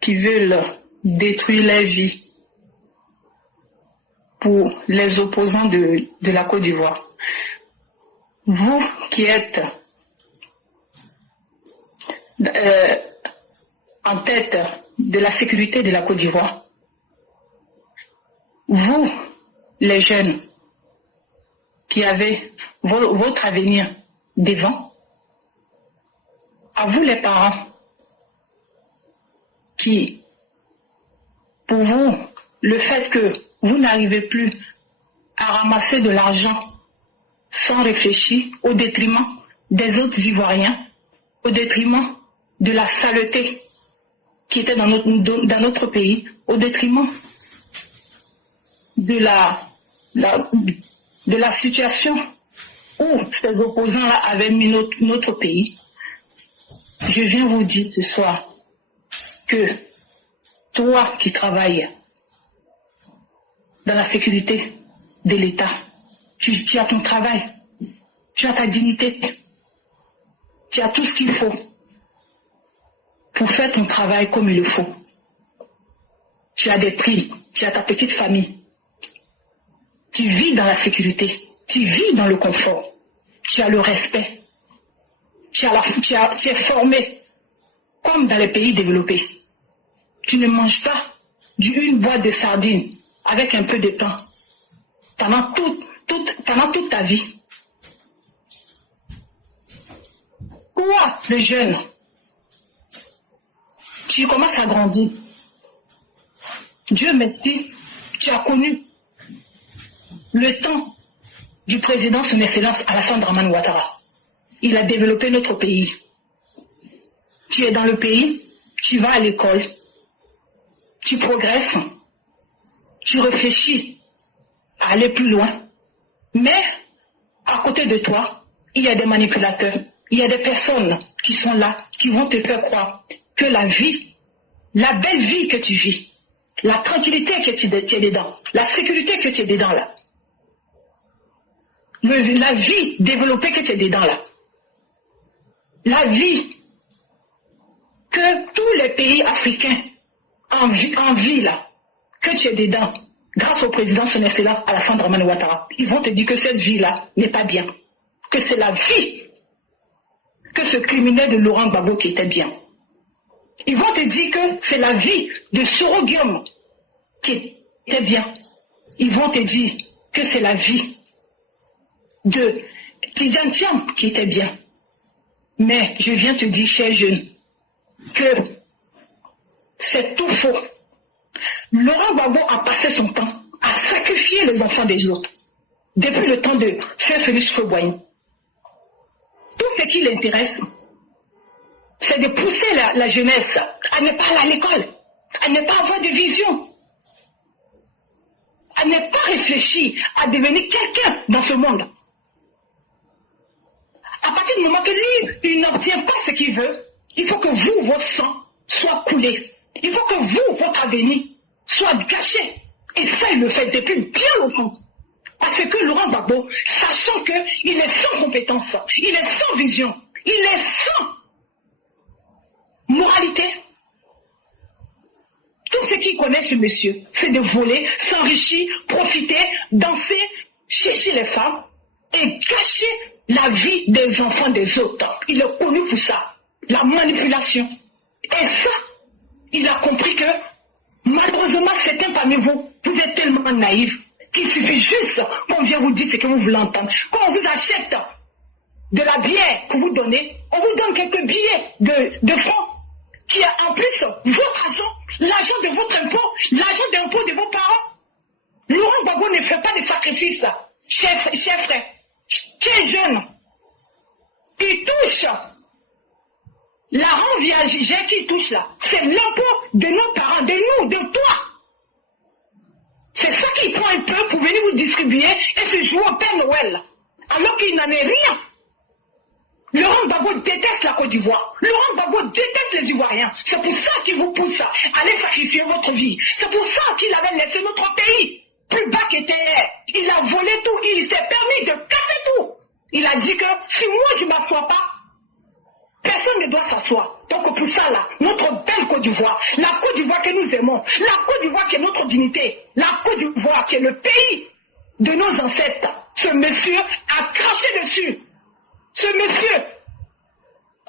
qui veulent détruire la vie pour les opposants de la Côte d'Ivoire. Vous qui êtes en tête de la sécurité de la Côte d'Ivoire, vous, les jeunes, qui avez votre avenir devant, à vous les parents, qui, pour vous, le fait que vous n'arrivez plus à ramasser de l'argent sans réfléchir, au détriment des autres Ivoiriens, au détriment de la saleté qui était dans notre pays, au détriment de la situation où ces opposants-là avaient mis notre pays. Je viens vous dire ce soir que toi qui travailles dans la sécurité de l'État, tu as ton travail, tu as ta dignité, tu as tout ce qu'il faut pour faire ton travail comme il le faut. Tu as des primes, tu as ta petite famille, tu vis dans la sécurité, tu vis dans le confort, tu as le respect, tu es formé comme dans les pays développés. Tu ne manges pas une boîte de sardines avec un peu de pain pendant toute ta vie. Toi, le jeune, tu commences à grandir. Dieu merci, tu as connu le temps du président son Excellence Alassane Dramane Ouattara. Il a développé notre pays. Tu es dans le pays, tu vas à l'école, tu progresses, tu réfléchis à aller plus loin. Mais à côté de toi, il y a des manipulateurs, il y a des personnes qui sont là, qui vont te faire croire que la vie, la belle vie que tu vis, la tranquillité que tu es dedans, la sécurité que tu es dedans là, la vie développée que tu es dedans là, la vie que tous les pays africains envient là, que tu es dedans, grâce au président son Excellence Alassane Dramane Ouattara, ils vont te dire que cette vie-là n'est pas bien, que c'est la vie que ce criminel de Laurent Gbagbo qui était bien. Ils vont te dire que c'est la vie de Soro Guillaume qui était bien. Ils vont te dire que c'est la vie de Tidiane Thiam qui était bien. Mais je viens te dire, cher jeune, que c'est tout faux. Laurent Gbagbo a passé son temps à sacrifier les enfants des autres. Depuis le temps de Frère Félix Houphouët-Boigny. Tout ce qui l'intéresse, c'est de pousser la jeunesse à ne pas aller à l'école, à ne pas avoir de vision, à ne pas réfléchir à devenir quelqu'un dans ce monde. À partir du moment que lui, il n'obtient pas ce qu'il veut, il faut que vous, votre sang, soit coulé. Il faut que vous, votre avenir, soit gâché. Et ça, il le fait depuis bien longtemps. Parce que Laurent Gbagbo, sachant qu'il est sans compétence, il est sans vision, il est sans moralité, tout ce qu'il connaît ce monsieur, c'est de voler, s'enrichir, profiter, danser, chercher les femmes et gâcher la vie des enfants des autres. Il est connu pour ça, la manipulation. Et ça, il a compris que malheureusement, certains parmi vous, vous êtes tellement naïfs qu'il suffit juste qu'on vient vous dire ce que vous voulez entendre. Quand on vous achète de la bière pour vous donner, on vous donne quelques billets de francs qui est en plus votre argent, l'argent de votre impôt, l'argent d'impôt de vos parents. Laurent Gbagbo ne fait pas de sacrifices, cher frère, qui est jeune. Il touche la rente viagère qu'il touche là. C'est l'impôt de nos parents, de nous, de toi. C'est ça qu'il prend un peu pour venir vous distribuer et se jouer au Père Noël. Alors qu'il n'en est rien. Laurent Gbagbo déteste la Côte d'Ivoire. Laurent Gbagbo déteste les Ivoiriens. C'est pour ça qu'il vous pousse à aller sacrifier votre vie. C'est pour ça qu'il avait laissé notre pays plus bas qu'était. Il a volé tout. Il s'est permis de casser tout. Il a dit que si moi je ne m'assois pas, personne ne doit s'asseoir. Donc pour ça là, notre belle Côte d'Ivoire, la Côte d'Ivoire que nous aimons, la Côte d'Ivoire qui est notre dignité, la Côte d'Ivoire qui est le pays de nos ancêtres, ce monsieur a craché dessus. Ce monsieur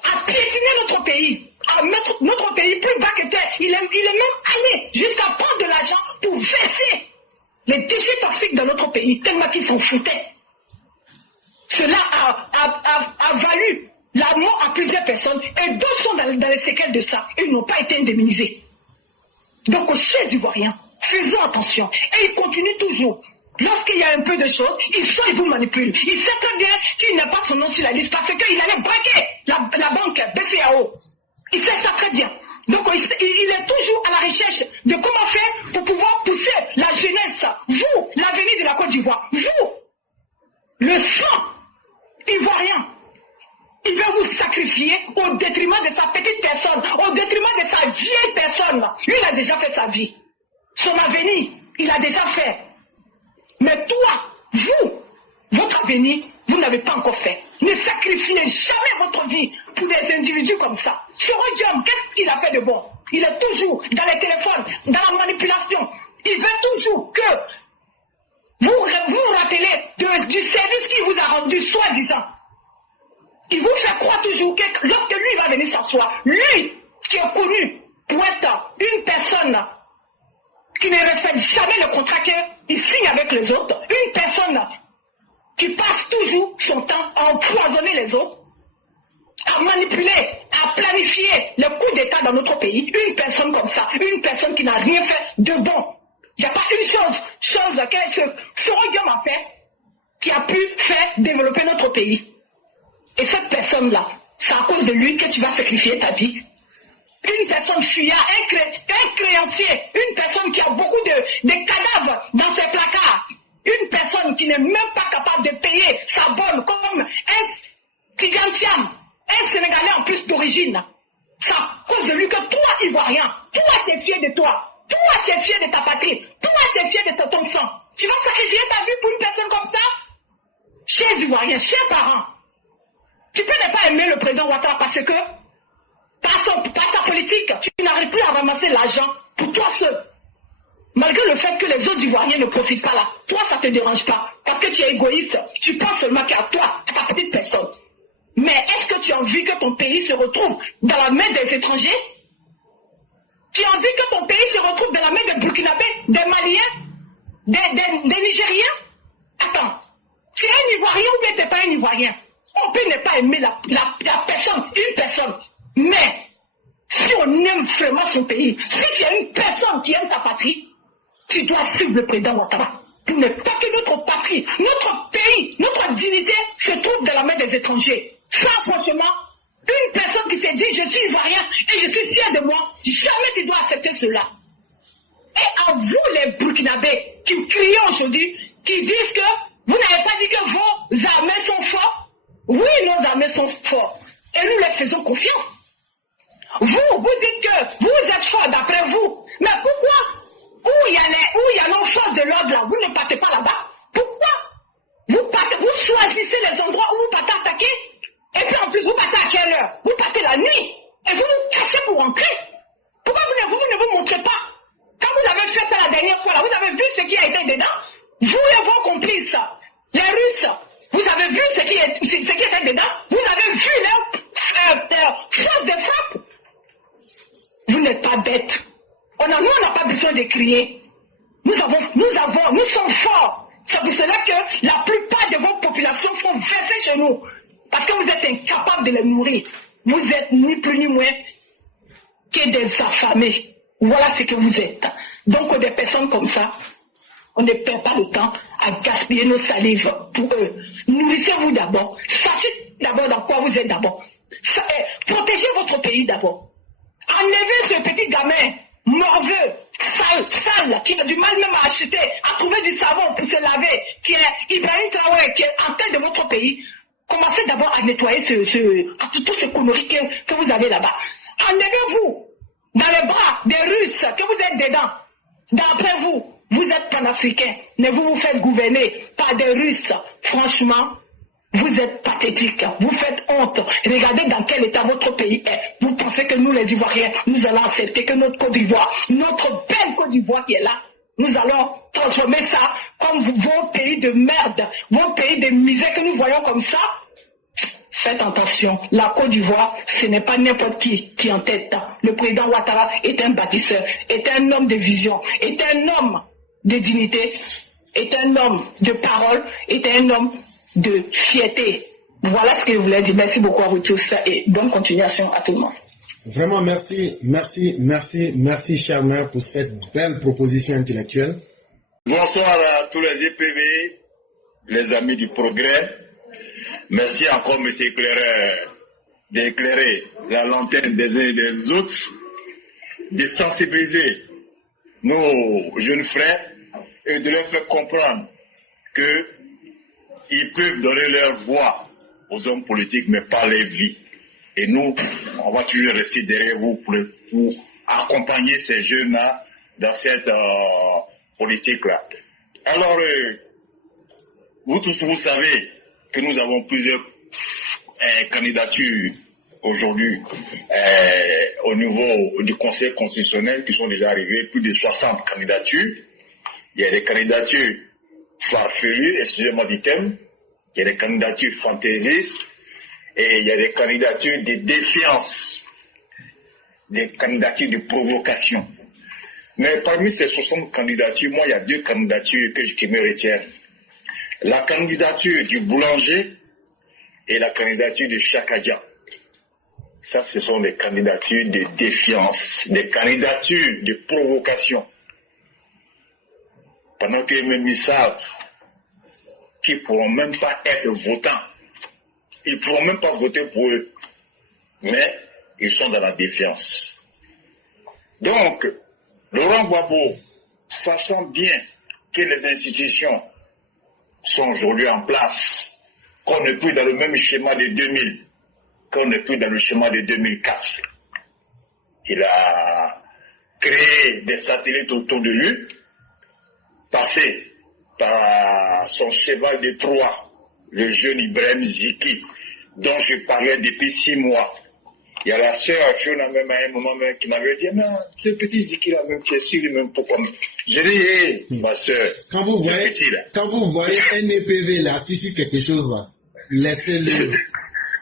a piétiné notre pays, à mettre notre pays plus bas que terre. Il est même allé jusqu'à prendre de l'argent pour verser les déchets toxiques dans notre pays, tellement qu'ils s'en foutaient. Cela a valu la mort à plusieurs personnes et d'autres sont dans les séquelles de ça. Ils n'ont pas été indemnisés. Donc, chers Ivoiriens, faisons attention. Et ils continuent toujours. Lorsqu'il y a un peu de choses, ils vous manipulent. Il sait très bien qu'il n'a pas son nom sur la liste parce qu'il allait braquer la banque BCAO. Il sait ça très bien. Donc il est toujours à la recherche de comment faire pour pouvoir pousser la jeunesse, vous, l'avenir de la Côte d'Ivoire, vous, le sang ivoirien. Il veut vous sacrifier au détriment de sa petite personne, au détriment de sa vieille personne. Lui, il a déjà fait sa vie. Son avenir, il a déjà fait. Mais toi, vous, votre avenir, vous n'avez pas encore fait. Ne sacrifiez jamais votre vie pour des individus comme ça. Ce Rhodium, qu'est-ce qu'il a fait de bon? Il est toujours dans les téléphones, dans la manipulation. Il veut toujours que vous vous rappelez du service qu'il vous a rendu, soi-disant. Il vous fait croire toujours que lorsque lui va venir s'asseoir, lui qui est connu pour être une personne qui ne respecte jamais le contrat qu'il signe avec les autres, une personne qui passe toujours son temps à empoisonner les autres, à manipuler, à planifier le coup d'État dans notre pays, une personne comme ça, une personne qui n'a rien fait de bon. Il n'y a pas une chose que ce Rhodium a fait qui a pu faire développer notre pays. Et cette personne-là, c'est à cause de lui que tu vas sacrifier ta vie. Une personne fuyard, un créancier, une personne qui a beaucoup de cadavres dans ses placards, une personne qui n'est même pas capable de payer sa bonne comme un Tigantiam, un Sénégalais en plus d'origine. C'est à cause de lui que toi, Ivoirien, toi tu es fier de toi, toi tu es fier de ta patrie, toi tu es fier de ton sang. Tu vas sacrifier ta vie pour une personne comme ça? Chers Ivoiriens, chers parents, tu peux ne pas aimer le président Ouattara parce que par sa politique, tu n'arrives plus à ramasser l'argent pour toi seul. Malgré le fait que les autres Ivoiriens ne profitent pas là. Toi, ça ne te dérange pas. Parce que tu es égoïste. Tu penses seulement qu'à toi, à ta petite personne. Mais est-ce que tu as envie que ton pays se retrouve dans la main des étrangers? Tu as envie que ton pays se retrouve dans la main des Burkinabés, des Maliens, des Nigériens? Attends. Tu es un Ivoirien ou bien tu n'es pas un Ivoirien? On peut ne pas aimer la personne, une personne. Mais, si on aime vraiment son pays, si tu es une personne qui aime ta patrie, tu dois suivre le président Ouattara. Pour ne pas que notre patrie, notre pays, notre dignité se trouve dans la main des étrangers. Ça, franchement, une personne qui s'est dit je suis ivoirien et je suis fier de moi, jamais tu dois accepter cela. Et à vous les Burkinabés qui criez aujourd'hui, qui disent que vous n'avez pas dit que vos armées sont fortes. Oui, nos armées sont fortes. Et nous les faisons confiance. Vous dites que vous êtes forts d'après vous. Mais pourquoi où il y a nos forces de l'ordre là, vous ne partez pas là-bas? Pourquoi vous choisissez les endroits où vous partez attaquer? Et puis en plus, vous partez à quelle heure? Vous partez la nuit. Et vous vous cachez pour rentrer. Pourquoi vous ne vous montrez pas? Quand vous avez fait ça la dernière fois, là, vous avez vu ce qui a été dedans? Vous et vos complices, les Russes, vous avez vu ce qui était dedans? Vous avez vu leur force de frappe? Vous n'êtes pas bêtes. Nous, on n'a pas besoin de crier. Nous sommes forts. C'est pour cela que la plupart de vos populations sont versées chez nous. Parce que vous êtes incapables de les nourrir. Vous êtes ni plus ni moins que des affamés. Voilà ce que vous êtes. Donc des personnes comme ça, on ne perd pas le temps à gaspiller nos salives pour eux. Nourrissez-vous d'abord. Sachez d'abord dans quoi vous êtes d'abord. Protégez votre pays d'abord. Enlevez ce petit gamin morveux, sale, qui a du mal même à acheter, à trouver du savon pour se laver, qui est Ibrahim Traoré, qui est en tête de votre pays. Commencez d'abord à nettoyer toutes ces conneries que vous avez là-bas. Enlevez-vous dans les bras des Russes que vous êtes dedans. D'après vous, vous êtes panafricains, mais vous faites gouverner par des Russes. Franchement, vous êtes pathétiques, vous faites honte. Regardez dans quel état votre pays est. Vous pensez que nous les Ivoiriens, nous allons accepter que notre Côte d'Ivoire, notre belle Côte d'Ivoire qui est là, nous allons transformer ça comme vos pays de merde, vos pays de misère que nous voyons comme ça. Faites attention, la Côte d'Ivoire, ce n'est pas n'importe qui est en tête. Le président Ouattara est un bâtisseur, est un homme de vision, est un homme de dignité, est un homme de parole, est un homme de fierté. Voilà ce que je voulais dire. Merci beaucoup à vous tous et bonne continuation à tout le monde. Vraiment, merci, cher maire, pour cette belle proposition intellectuelle. Bonsoir à tous les EPV, les amis du progrès. Merci encore, M. Éclaireur, d'éclairer la lanterne des uns et des autres, de sensibiliser nos jeunes frères et de leur faire comprendre qu'ils peuvent donner leur voix aux hommes politiques, mais pas les vies. Et nous, on va toujours rester derrière vous pour accompagner ces jeunes-là dans cette politique-là. Alors, vous tous, vous savez que nous avons plusieurs candidatures aujourd'hui au niveau du Conseil constitutionnel qui sont déjà arrivées, plus de 60 candidatures. Il y a des candidatures farfelues, excusez-moi du terme, il y a des candidatures fantaisistes et il y a des candidatures de défiance, des candidatures de provocation. Mais parmi ces 60 candidatures, moi, il y a 2 candidatures qui me retiennent. La candidature du boulanger et la candidature de Chakadia. Ça, ce sont des candidatures de défiance, des candidatures de provocation. Pendant qu'eux-mêmes ils savent qu'ils ne pourront même pas être votants. Ils ne pourront même pas voter pour eux. Mais ils sont dans la défiance. Donc, Laurent Gbagbo, sachant bien que les institutions sont aujourd'hui en place, qu'on n'est plus dans le même schéma de 2000, qu'on n'est plus dans le schéma de 2004. Il a créé des satellites autour de lui, passé par son cheval de Troie, le jeune Ibrahim Ziki, dont je parlais depuis 6 mois. Il y a la sœur Fiona même à un moment même qui m'avait dit, mais ce petit Ziki là même, tu es sûr même pourquoi. Je dis, hé, ma sœur, quand vous voyez un EPV là, si quelque chose là, laissez-le.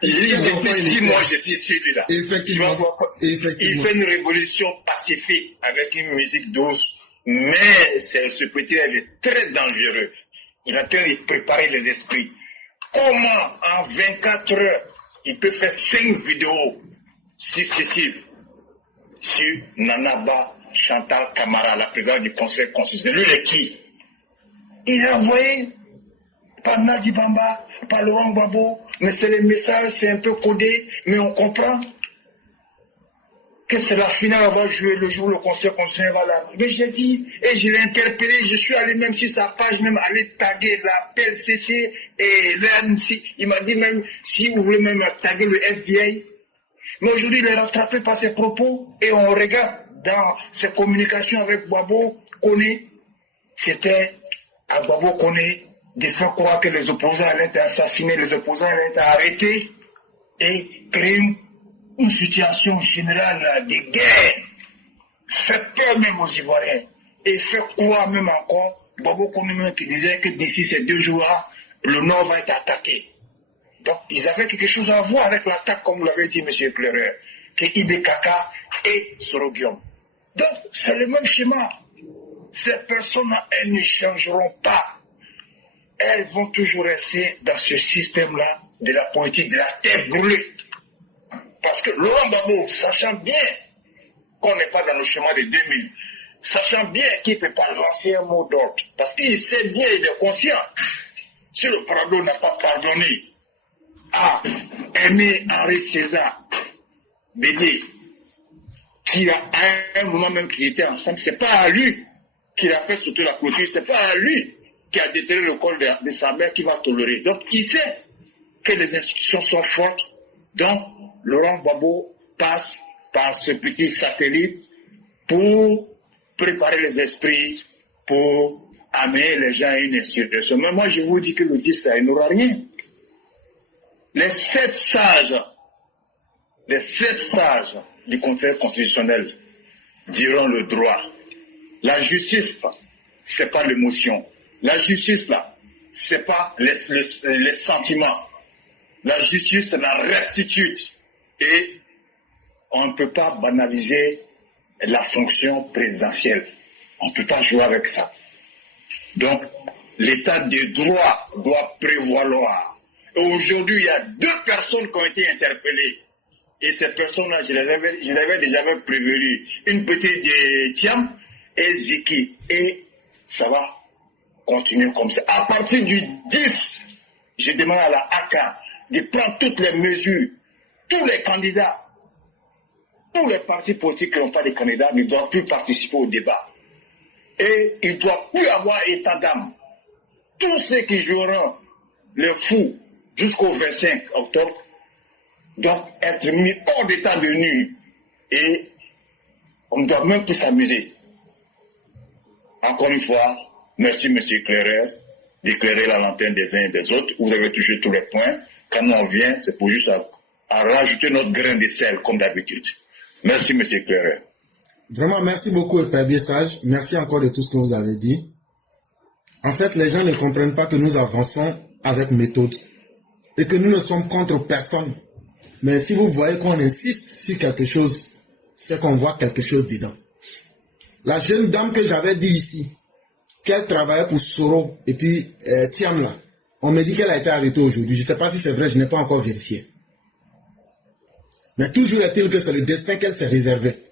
Depuis 6 mois, je suis celui-là. Effectivement. Il fait une révolution pacifique avec une musique douce, mais ce petit-là, il est très dangereux. Il est en train de préparer les esprits. Comment, en 24 heures, il peut faire 5 vidéos successives sur Nanaba Chantal Camara, la présidente du Conseil constitutionnel. Lui, il est qui? Il est envoyé par Nadi Bamba, par Laurent Gbagbo, mais c'est les messages, c'est un peu codé, mais on comprend que c'est la finale va jouer le jour où le Conseil constitutionnel va là. Mais j'ai dit, et je l'ai interpellé, je suis allé même sur sa page, même aller taguer la PLCC et l'ANC. Il m'a dit même, si vous voulez même taguer le FBI. Mais aujourd'hui, il est rattrapé par ses propos et on regarde dans ses communications avec Gbagbo Koné. C'était à Gbagbo Koné de faire croire que les opposants allaient être assassinés, les opposants allaient être arrêtés et créer une situation générale de guerre. Fait peur même aux Ivoiriens et fait croire même encore, Gbagbo Koné même qui disait que d'ici ces 2 jours-là, le Nord va être attaqué. Donc, ils avaient quelque chose à voir avec l'attaque, comme vous l'avez dit, M. Clereur, que IBKK et Soroguium. Donc, c'est le même schéma. Ces personnes-là, elles ne changeront pas. Elles vont toujours rester dans ce système-là de la politique de la terre brûlée. Parce que Laurent Gbagbo, sachant bien qu'on n'est pas dans le schéma de 2000, sachant bien qu'il ne peut pas lancer un mot d'ordre, parce qu'il sait bien, il est conscient, si le pardon n'a pas pardonné à Aimé Henri César Bédié, qui à un moment même qu'ils étaient ensemble, c'est pas à lui qu'il a fait sauter la clôture, c'est pas à lui qui a déterré le col de sa mère qui va tolérer. Donc il sait que les institutions sont fortes, donc Laurent Gbagbo passe par ce petit satellite pour préparer les esprits, pour amener les gens à une insurrection. Mais moi je vous dis que le 10, ça n'aura rien. Les 7 sages du Conseil constitutionnel diront le droit. La justice, c'est pas l'émotion. La justice, là, c'est pas les sentiments. La justice, c'est la rectitude. Et on ne peut pas banaliser la fonction présidentielle. On ne peut pas jouer avec ça. Donc, l'état de droit doit prévaloir. Aujourd'hui, il y a 2 personnes qui ont été interpellées. Et ces personnes-là, je les avais déjà prévenues. Une petite de Thiam et Ziki. Et ça va continuer comme ça. À partir du 10, je demande à la ACA de prendre toutes les mesures. Tous les candidats, tous les partis politiques qui n'ont pas de candidats ne doivent plus participer au débat. Et il ne doit plus avoir état d'âme. Tous ceux qui joueront les fous jusqu'au 25 octobre doivent être mis hors d'état de nuire. Et on ne doit même plus s'amuser. Encore une fois, merci M. Clereur d'éclairer la lanterne des uns et des autres. Vous avez touché tous les points. Quand on vient, c'est pour juste à rajouter notre grain de sel comme d'habitude. Merci M. Clereur. Vraiment, merci beaucoup, Père Biessage. Merci encore de tout ce que vous avez dit. En fait, les gens ne comprennent pas que nous avançons avec méthode et que nous ne sommes contre personne. Mais si vous voyez qu'on insiste sur quelque chose, c'est qu'on voit quelque chose dedans. La jeune dame que j'avais dit ici, qu'elle travaillait pour Soro et puis Thiam là, on me dit qu'elle a été arrêtée aujourd'hui. Je ne sais pas si c'est vrai, je n'ai pas encore vérifié. Mais toujours est-il que c'est le destin qu'elle s'est réservé.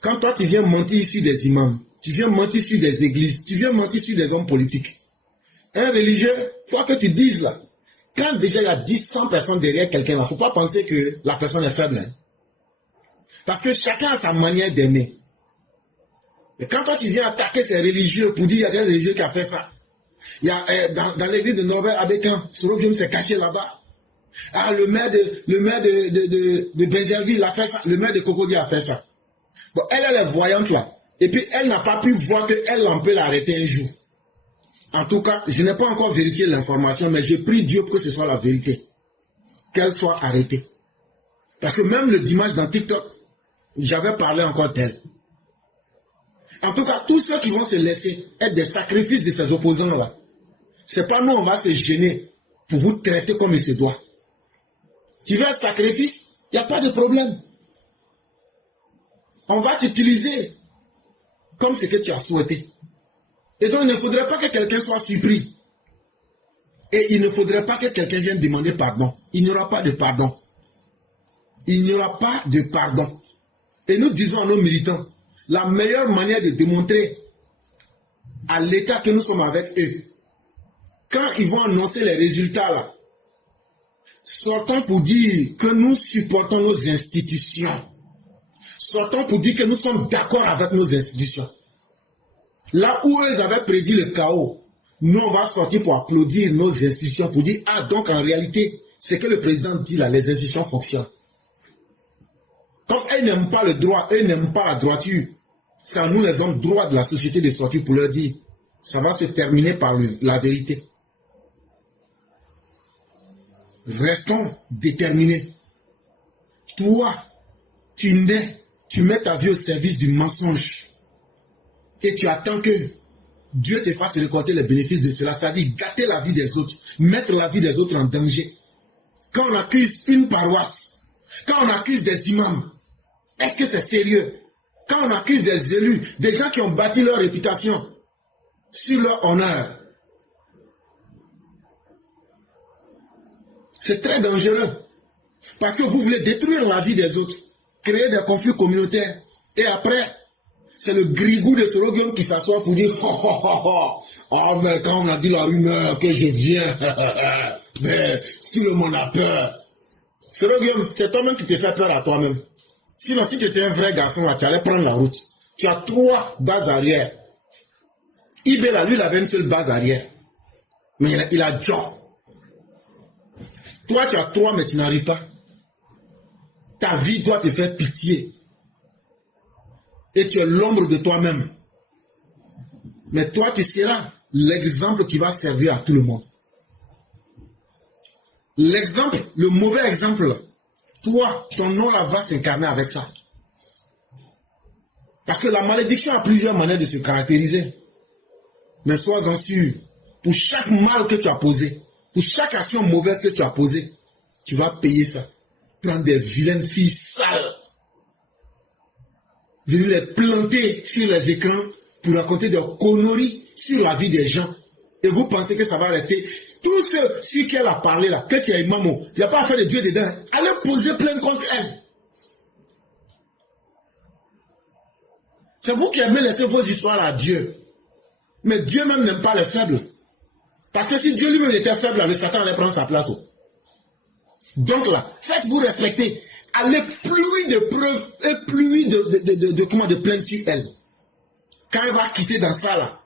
Quand toi tu viens mentir sur des imams, tu viens mentir sur des églises, tu viens mentir sur des hommes politiques, un religieux, quoi que tu dises là, quand déjà il y a 10, 100 personnes derrière quelqu'un là, il ne faut pas penser que la personne est faible. Hein. Parce que chacun a sa manière d'aimer. Et quand toi tu viens attaquer ces religieux pour dire qu'il y a des religieux qui ont fait ça, il y a dans l'église de Norbert Abékan, Soroguium s'est caché là-bas. Ah, le maire de Benjerville a fait ça, le maire de Cocody a fait ça. Bon, elle est voyante là. Et puis elle n'a pas pu voir qu'elle en peut l'arrêter un jour. En tout cas, je n'ai pas encore vérifié l'information, mais je prie Dieu pour que ce soit la vérité. Qu'elle soit arrêtée. Parce que même le dimanche dans TikTok, j'avais parlé encore d'elle. En tout cas, tous ceux qui vont se laisser être des sacrifices de ces opposants-là, c'est pas nous, on va se gêner pour vous traiter comme il se doit. Tu veux être sacrifice, il n'y a pas de problème. On va t'utiliser comme ce que tu as souhaité. Et donc, il ne faudrait pas que quelqu'un soit surpris. Et il ne faudrait pas que quelqu'un vienne demander pardon. Il n'y aura pas de pardon. Il n'y aura pas de pardon. Et nous disons à nos militants, La meilleure manière de démontrer à l'État que nous sommes avec eux, quand ils vont annoncer les résultats là, sortons pour dire que nous supportons nos institutions. Sortons pour dire que nous sommes d'accord avec nos institutions. Là où eux avaient prédit le chaos, nous on va sortir pour applaudir nos institutions, pour dire, ah donc en réalité, ce que le président dit là, les institutions fonctionnent. Comme elles n'aiment pas le droit, elles n'aiment pas la droiture, c'est à nous les hommes droits de la société de sortir pour leur dire, ça va se terminer par la vérité. Restons déterminés. Toi, tu mets ta vie au service du mensonge et tu attends que Dieu te fasse récolter les bénéfices de cela, c'est-à-dire gâter la vie des autres, mettre la vie des autres en danger. Quand on accuse une paroisse, quand on accuse des imams, est-ce que c'est sérieux? Quand on accuse des élus, des gens qui ont bâti leur réputation sur leur honneur, c'est très dangereux. Parce que vous voulez détruire la vie des autres, créer des conflits communautaires. Et après, c'est le grigou de Soroguium qui s'assoit pour dire oh, mais quand on a dit la rumeur que je viens, mais tout le monde a peur. Soroguium, c'est toi-même qui te fait peur à toi-même. Sinon, si tu étais un vrai garçon, là, tu allais prendre la route. Tu as 3 bases arrière. Ibé, là, lui, il avait une seule base arrière. Mais il a John. Toi, tu as 3, mais tu n'arrives pas. Ta vie doit te faire pitié. Et tu es l'ombre de toi-même. Mais toi, tu seras l'exemple qui va servir à tout le monde. L'exemple, le mauvais exemple, toi, ton nom là va s'incarner avec ça. Parce que la malédiction a plusieurs manières de se caractériser. Mais sois-en sûr, pour chaque mal que tu as posé, pour chaque action mauvaise que tu as posée, tu vas payer ça. Prendre des vilaines filles sales, venir les planter sur les écrans pour raconter des conneries sur la vie des gens. Et vous pensez que ça va rester. Tous ceux sur qui elle a parlé là, que tu as imamo, il n'y a pas affaire de Dieu dedans. Allez poser plainte contre elle. C'est vous qui aimez laisser vos histoires à Dieu. Mais Dieu même n'aime pas les faibles. Parce que si Dieu lui-même était faible, le Satan allait prendre sa place. Donc là, faites-vous respecter. Allez pluie de preuves et pluie de plaintes sur elle. Quand elle va quitter dans ça là,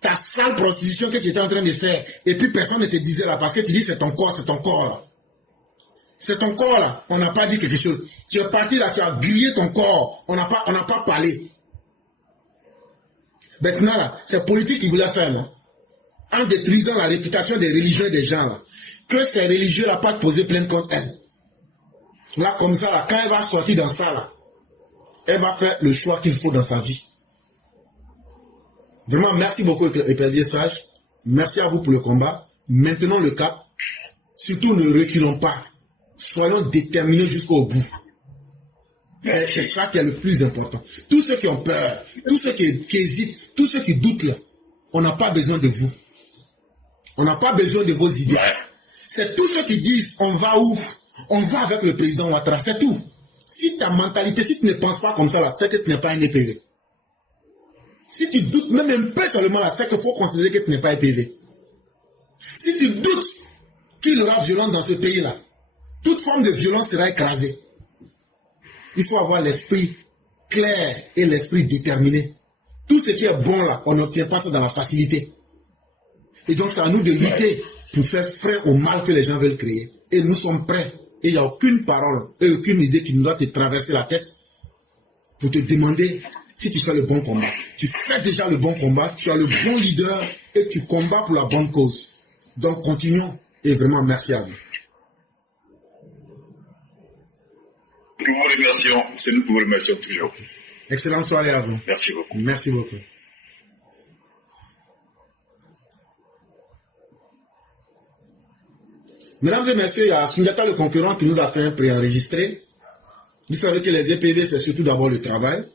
ta sale prostitution que tu étais en train de faire, et puis personne ne te disait là, parce que tu dis c'est ton corps, c'est ton corps. C'est ton corps là, on n'a pas dit quelque chose. Tu es parti là, tu as grillé ton corps, on n'a pas parlé. Maintenant là, c'est politique qui voulait faire, non? En détruisant la réputation des religieux des gens là, que ces religieux là pas te poser plainte contre elle. Là comme ça là, quand elle va sortir dans ça là, elle va faire le choix qu'il faut dans sa vie. Vraiment, merci beaucoup, Épervier Sage. Merci à vous pour le combat. Maintenons le cap. Surtout, ne reculons pas. Soyons déterminés jusqu'au bout. C'est ça qui est le plus important. Tous ceux qui ont peur, tous ceux qui hésitent, tous ceux qui doutent, là, on n'a pas besoin de vous. On n'a pas besoin de vos idées. C'est tous ceux qui disent, on va où? On va avec le président Ouattara. C'est tout. Si ta mentalité, si tu ne penses pas comme ça, là, c'est que tu n'es pas un EPV. Si tu doutes même un peu seulement là, c'est qu'il faut considérer que tu n'es pas EPV. Si tu doutes qu'il y aura violence dans ce pays-là, toute forme de violence sera écrasée. Il faut avoir l'esprit clair et l'esprit déterminé. Tout ce qui est bon là, on n'obtient pas ça dans la facilité. Et donc c'est à nous de lutter pour faire frein au mal que les gens veulent créer. Et nous sommes prêts. Et il n'y a aucune parole et aucune idée qui nous doit te traverser la tête pour te demander si tu fais le bon combat. Tu fais déjà le bon combat, tu as le bon leader et tu combats pour la bonne cause. Donc continuons et vraiment merci à vous. Nous vous remercions, c'est nous qui vous remercions toujours. Excellente soirée à vous. Merci beaucoup. Merci beaucoup. Mesdames et messieurs, il y a Sundiata le concurrent qui nous a fait un préenregistré. Vous savez que les EPV, c'est surtout d'abord le travail.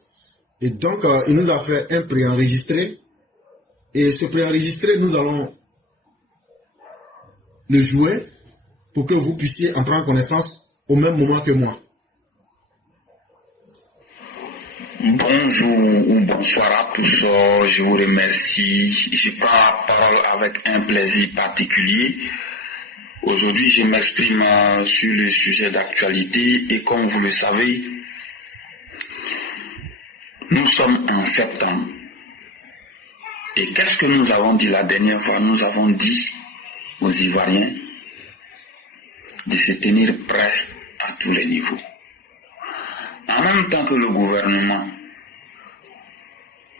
Et donc, il nous a fait un préenregistré. Et ce préenregistré, nous allons le jouer pour que vous puissiez en prendre connaissance au même moment que moi. Bonjour ou bonsoir à tous, je vous remercie. Je prends la parole avec un plaisir particulier. Aujourd'hui, je m'exprime sur le sujet d'actualité et comme vous le savez, nous sommes en septembre. Et qu'est-ce que nous avons dit la dernière fois? Nous avons dit aux Ivoiriens de se tenir prêts à tous les niveaux. En même temps que le gouvernement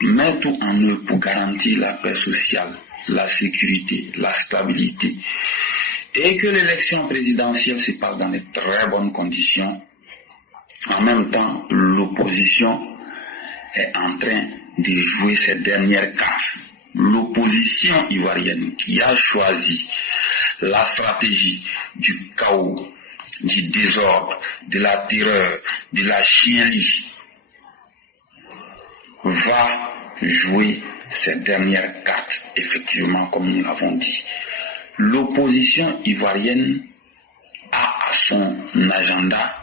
met tout en œuvre pour garantir la paix sociale, la sécurité, la stabilité, et que l'élection présidentielle se passe dans de très bonnes conditions, en même temps, l'opposition est en train de jouer ses dernières cartes. L'opposition ivoirienne qui a choisi la stratégie du chaos, du désordre, de la terreur, de la chienlit, va jouer ses dernières cartes, effectivement, comme nous l'avons dit. L'opposition ivoirienne a à son agenda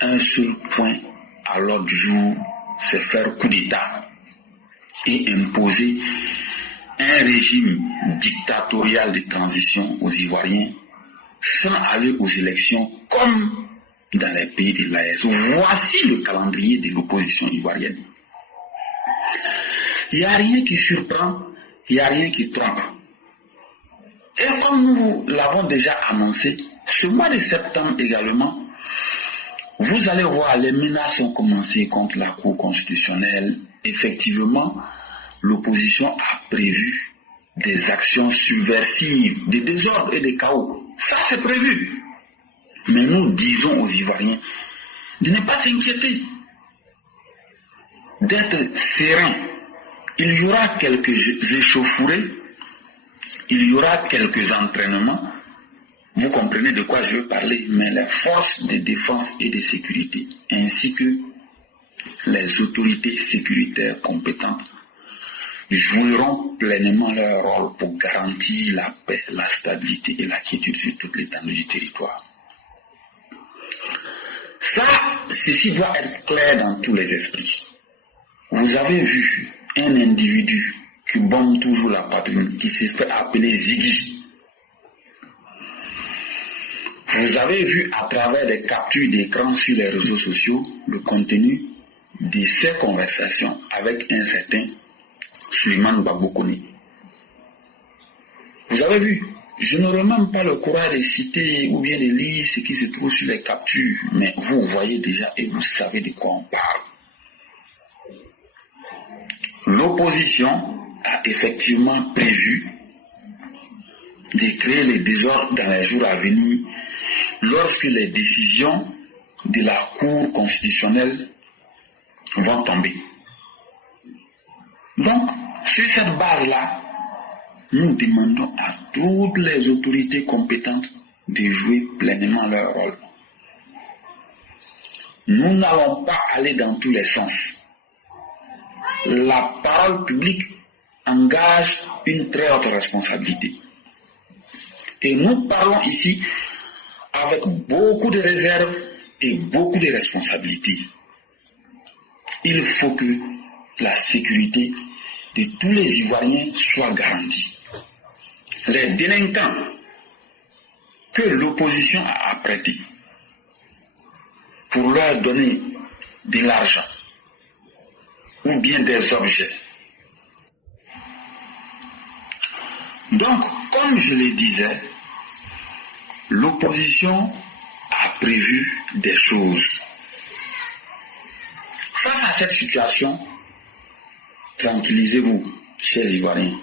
un seul point à l'ordre du jour, c'est faire coup d'État et imposer un régime dictatorial de transition aux Ivoiriens sans aller aux élections comme dans les pays de l'AES. Voici le calendrier de l'opposition ivoirienne. Il n'y a rien qui surprend, il n'y a rien qui trompe. Et comme nous l'avons déjà annoncé, ce mois de septembre également, vous allez voir, les menaces ont commencé contre la Cour constitutionnelle. Effectivement, l'opposition a prévu des actions subversives, des désordres et des chaos. Ça, c'est prévu. Mais nous disons aux Ivoiriens de ne pas s'inquiéter, d'être serein. Il y aura quelques échauffourées, il y aura quelques entraînements. Vous comprenez de quoi je veux parler, mais les forces de défense et de sécurité, ainsi que les autorités sécuritaires compétentes, joueront pleinement leur rôle pour garantir la paix, la stabilité et la quiétude sur toute l'étendue du territoire. Ceci doit être clair dans tous les esprits. Vous avez vu un individu qui bombe toujours la patrie, qui se fait appeler Ziggy. Vous avez vu à travers des captures d'écran sur les réseaux sociaux le contenu de ces conversations avec un certain Suleiman Babokone. Vous avez vu, je n'aurai même pas le courage de citer ou bien de lire ce qui se trouve sur les captures, mais vous voyez déjà et vous savez de quoi on parle. L'opposition a effectivement prévu de créer les désordres dans les jours à venir lorsque les décisions de la Cour constitutionnelle vont tomber. Donc, sur cette base-là, nous demandons à toutes les autorités compétentes de jouer pleinement leur rôle. Nous n'allons pas aller dans tous les sens. La parole publique engage une très haute responsabilité. Et nous parlons ici avec beaucoup de réserve et beaucoup de responsabilités. Il faut que la sécurité de tous les Ivoiriens soit garantie. Les délinquants que l'opposition a apprêtés pour leur donner de l'argent ou bien des objets. Donc, comme je le disais, l'opposition a prévu des choses. Face à cette situation, tranquillisez-vous, chers Ivoiriens.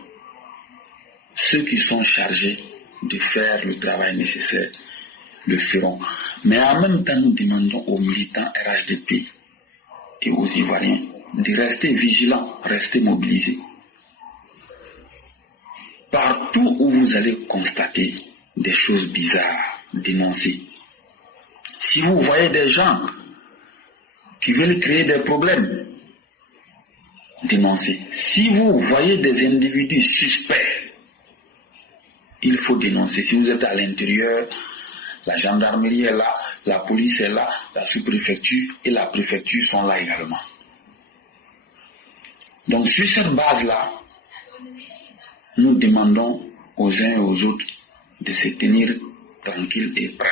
Ceux qui sont chargés de faire le travail nécessaire le feront. Mais en même temps, nous demandons aux militants RHDP et aux Ivoiriens de rester vigilants, rester mobilisés. Partout où vous allez constater des choses bizarres, dénoncez. Si vous voyez des gens qui veulent créer des problèmes, dénoncez. Si vous voyez des individus suspects, il faut dénoncer. Si vous êtes à l'intérieur, la gendarmerie est là, la police est là, la sous-préfecture et la préfecture sont là également. Donc sur cette base-là, nous demandons aux uns et aux autres de se tenir tranquilles et prêts.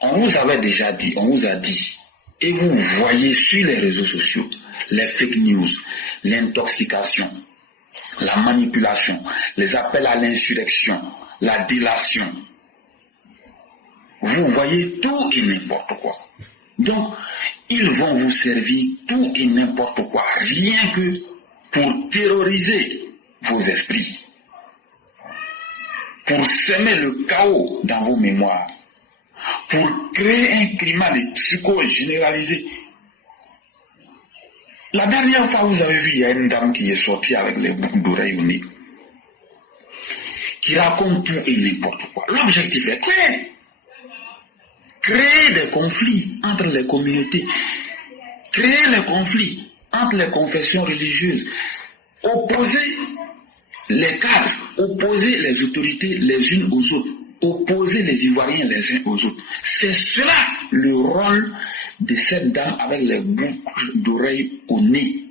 On vous avait déjà dit, on vous a dit, et vous voyez sur les réseaux sociaux, les fake news, l'intoxication, la manipulation, les appels à l'insurrection, la délation. Vous voyez tout et n'importe quoi. Donc, ils vont vous servir tout et n'importe quoi, rien que pour terroriser vos esprits, pour semer le chaos dans vos mémoires, pour créer un climat de psychose généralisé. La dernière fois, vous avez vu, il y a une dame qui est sortie avec les boucles d'oreilles au nez, qui raconte tout et n'importe quoi. L'objectif est clair. Créer des conflits entre les communautés, créer les conflits entre les confessions religieuses, opposer les cadres, opposer les autorités les unes aux autres, opposer les Ivoiriens les uns aux autres. C'est cela le rôle de cette dame avec les boucles d'oreilles au nez.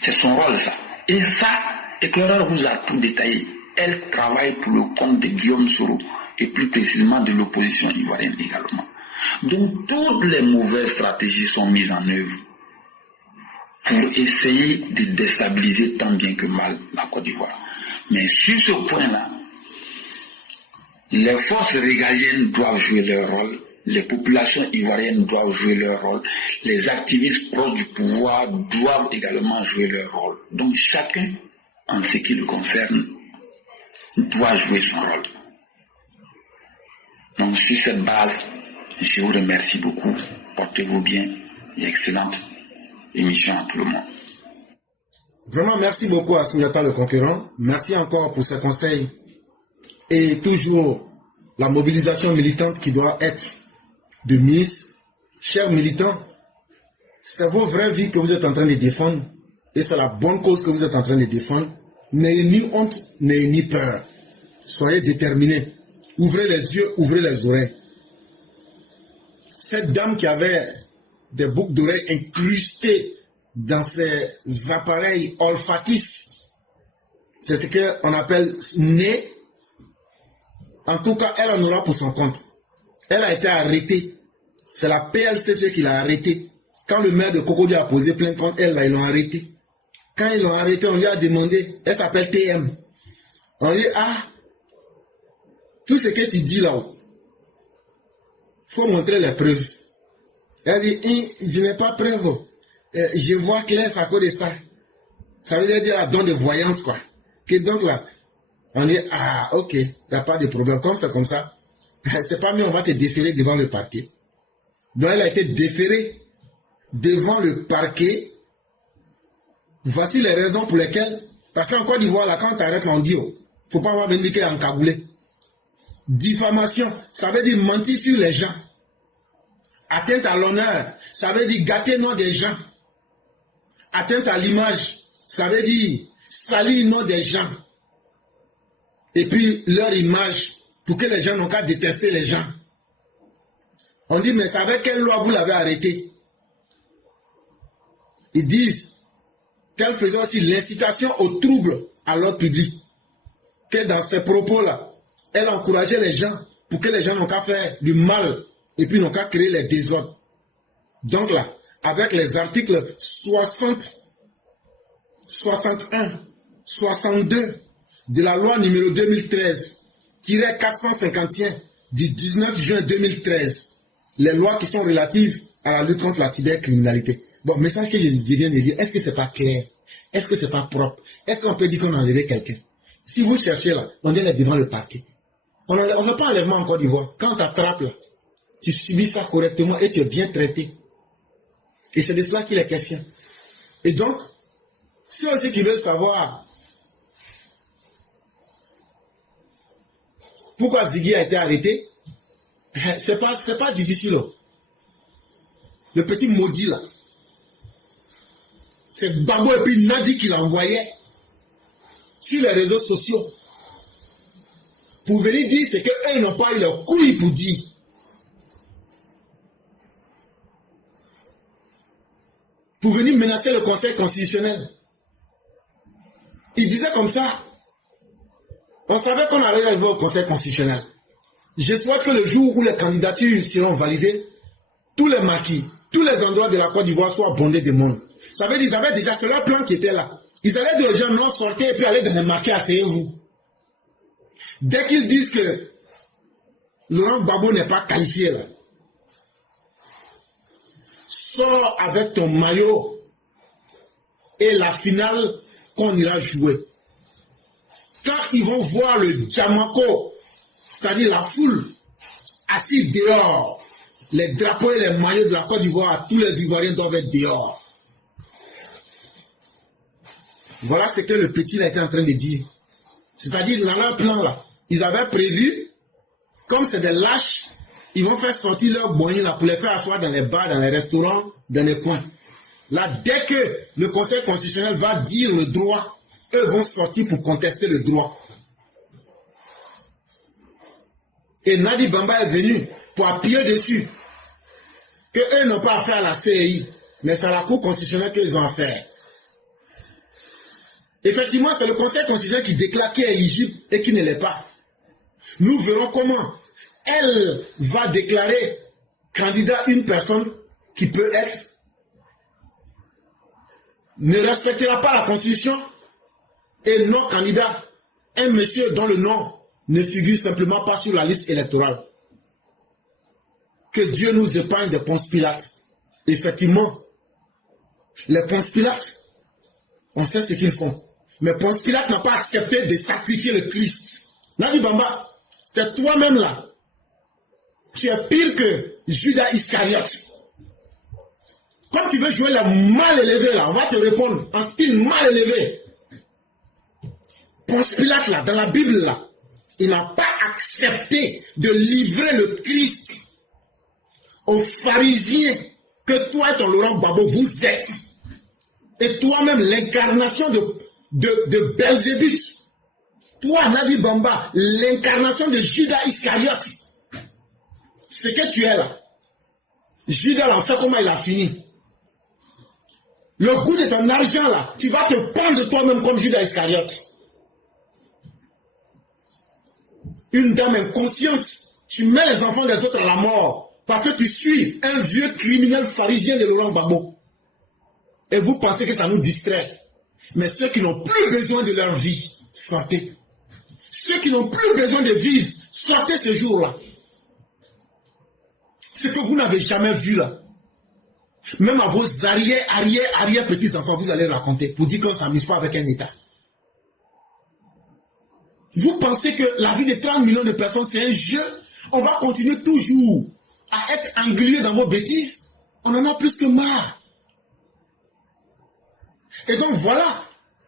C'est son rôle, ça. Et ça, Éclaireur vous a tout détaillé. Elle travaille pour le compte de Guillaume Soro et plus précisément de l'opposition ivoirienne également. Donc toutes les mauvaises stratégies sont mises en œuvre pour essayer de déstabiliser tant bien que mal la Côte d'Ivoire. Mais sur ce point-là, les forces régaliennes doivent jouer leur rôle, les populations ivoiriennes doivent jouer leur rôle, les activistes proches du pouvoir doivent également jouer leur rôle. Donc chacun, en ce qui le concerne, doit jouer son rôle. Donc sur cette base, je vous remercie beaucoup. Portez-vous bien et excellente émission à tout le monde. Vraiment, merci beaucoup à Souniata le concurrent. Merci encore pour ses conseils et toujours la mobilisation militante qui doit être de mise. Chers militants, c'est vos vraies vies que vous êtes en train de défendre et c'est la bonne cause que vous êtes en train de défendre. N'ayez ni honte, n'ayez ni peur. Soyez déterminés. Ouvrez les yeux, ouvrez les oreilles. Cette dame qui avait des boucles d'oreilles incrustées dans ses appareils olfactifs, c'est ce qu'on appelle nez. En tout cas, elle en aura pour son compte. Elle a été arrêtée. C'est la PLCC qui l'a arrêtée. Quand le maire de Cocody a posé plainte contre elle, là, ils l'ont arrêtée. Quand ils l'ont arrêtée, on lui a demandé, elle s'appelle TM. On lui dit, ah, tout ce que tu dis là-haut, il faut montrer les preuves. Elle dit, je n'ai pas preuve. Je vois clair, ça cause de ça. Ça veut dire la don de voyance, quoi. Que donc là, on dit, ah, ok, il n'y a pas de problème. Comme c'est comme ça, c'est pas mieux, on va te déférer devant le parquet. Donc elle a été déférée devant le parquet. Voici les raisons pour lesquelles, parce qu'en Côte d'Ivoire, là, quand tu arrêtes, on dit, il ne faut pas avoir vendiqué en cagoulé. Diffamation, ça veut dire mentir sur les gens. Atteinte à l'honneur, ça veut dire gâter le nom des gens. Atteinte à l'image, ça veut dire salir le nom des gens. Et puis leur image, pour que les gens n'ont qu'à détester les gens. On dit, mais c'est avec quelle loi vous l'avez arrêté? Ils disent qu'elle faisait aussi l'incitation au trouble à l'ordre public. Que dans ces propos-là, elle encourageait les gens pour que les gens n'ont qu'à faire du mal et puis n'ont qu'à créer les désordres. Donc là, avec les articles 60, 61, 62 de la loi numéro 2013-451 du 19 juin 2013, les lois qui sont relatives à la lutte contre la cybercriminalité. Bon, message que je viens de dire, est-ce que c'est pas clair? Est-ce que c'est pas propre? Est-ce qu'on peut dire qu'on a enlevé quelqu'un? Si vous cherchez là, on est devant le parquet. On ne fait pas enlèvement en Côte d'Ivoire. Quand tu attrapes là, tu subis ça correctement et tu es bien traité. Et c'est de cela qu'il est question. Et donc, ceux aussi qui veulent savoir pourquoi Ziggy a été arrêté, c'est pas difficile. Le petit maudit là, c'est Babo et puis Nadi qui l'envoyait sur les réseaux sociaux pour venir dire ce qu'eux ils n'ont pas eu leur couille pour dire. pour venir menacer le Conseil constitutionnel. Il disait comme ça. On savait qu'on allait arriver au Conseil constitutionnel. Je souhaite que le jour où les candidatures seront validées, tous les maquis, tous les endroits de la Côte d'Ivoire soient bondés de monde. Ça veut dire qu'ils avaient déjà, c'est leur plan qui était là. Ils allaient dire aux gens, non, sortez et puis allez dans les maquis, asseyez-vous. Dès qu'ils disent que Laurent Gbagbo n'est pas qualifié là, sors avec ton maillot et la finale qu'on ira jouer. Quand ils vont voir le Djamako, c'est-à-dire la foule, assis dehors, les drapeaux et les maillots de la Côte d'Ivoire, tous les Ivoiriens doivent être dehors. Voilà ce que le petit là était en train de dire. C'est-à-dire, dans leur plan là, ils avaient prévu, comme c'est des lâches, ils vont faire sortir leurs boyens là pour les faire asseoir dans les bars, dans les restaurants, dans les coins. Là, dès que le Conseil constitutionnel va dire le droit, eux vont sortir pour contester le droit. Et Nadi Bamba est venu pour appuyer dessus que eux n'ont pas affaire à la CEI, mais c'est à la Cour constitutionnelle qu'ils ont affaire. Effectivement, c'est le Conseil constitutionnel qui déclare qui est éligible et qui ne l'est pas. Nous verrons comment elle va déclarer candidat une personne qui peut être, ne respectera pas la Constitution et non candidat, un monsieur dont le nom ne figure simplement pas sur la liste électorale. Que Dieu nous épargne de Ponce Pilate. Effectivement, les Ponce Pilate, on sait ce qu'ils font. Mais Ponce Pilate n'a pas accepté de sacrifier le Christ. Nadi Bamba, c'est toi-même là. Tu es pire que Judas Iscariote. Comme tu veux jouer la mal élevé là, on va te répondre en style mal élevé. Ponce Pilate là, dans la Bible là, il n'a pas accepté de livrer le Christ aux pharisiens que toi et ton Laurent Gbagbo vous êtes. Et toi-même l'incarnation de Belzébuth. Toi, Nadi Bamba, l'incarnation de Judas Iscariote. C'est que tu es là. Judas, là, on sait comment il a fini. Le goût de ton argent, là, tu vas te pendre toi-même comme Judas Iscariote. Une dame inconsciente, tu mets les enfants des autres à la mort parce que tu suis un vieux criminel pharisien de Laurent Gbagbo. Et vous pensez que ça nous distrait. Mais ceux qui n'ont plus besoin de leur vie, sortez. Ceux qui n'ont plus besoin de vivre, sortez ce jour-là. Ce que vous n'avez jamais vu là. Même à vos arrière petits-enfants, vous allez raconter pour dire qu'on ne s'amuse pas avec un État. Vous pensez que la vie de 30 millions de personnes, c'est un jeu? On va continuer toujours à être englués dans vos bêtises? On en a plus que marre. Et donc voilà,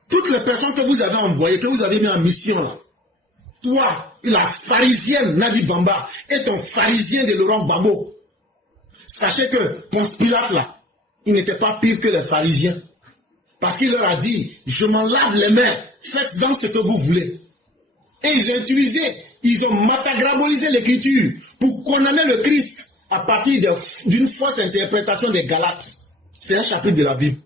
toutes les personnes que vous avez envoyées, que vous avez mis en mission là, toi, la pharisienne Nadi Bamba et ton pharisien de Laurent Gbagbo, sachez que Ponce Pilate là, il n'était pas pire que les pharisiens. Parce qu'il leur a dit, je m'en lave les mains, faites-en ce que vous voulez. Et ils ont matagrabolisé l'écriture pour condamner le Christ à partir d'une fausse interprétation des Galates. C'est un chapitre de la Bible.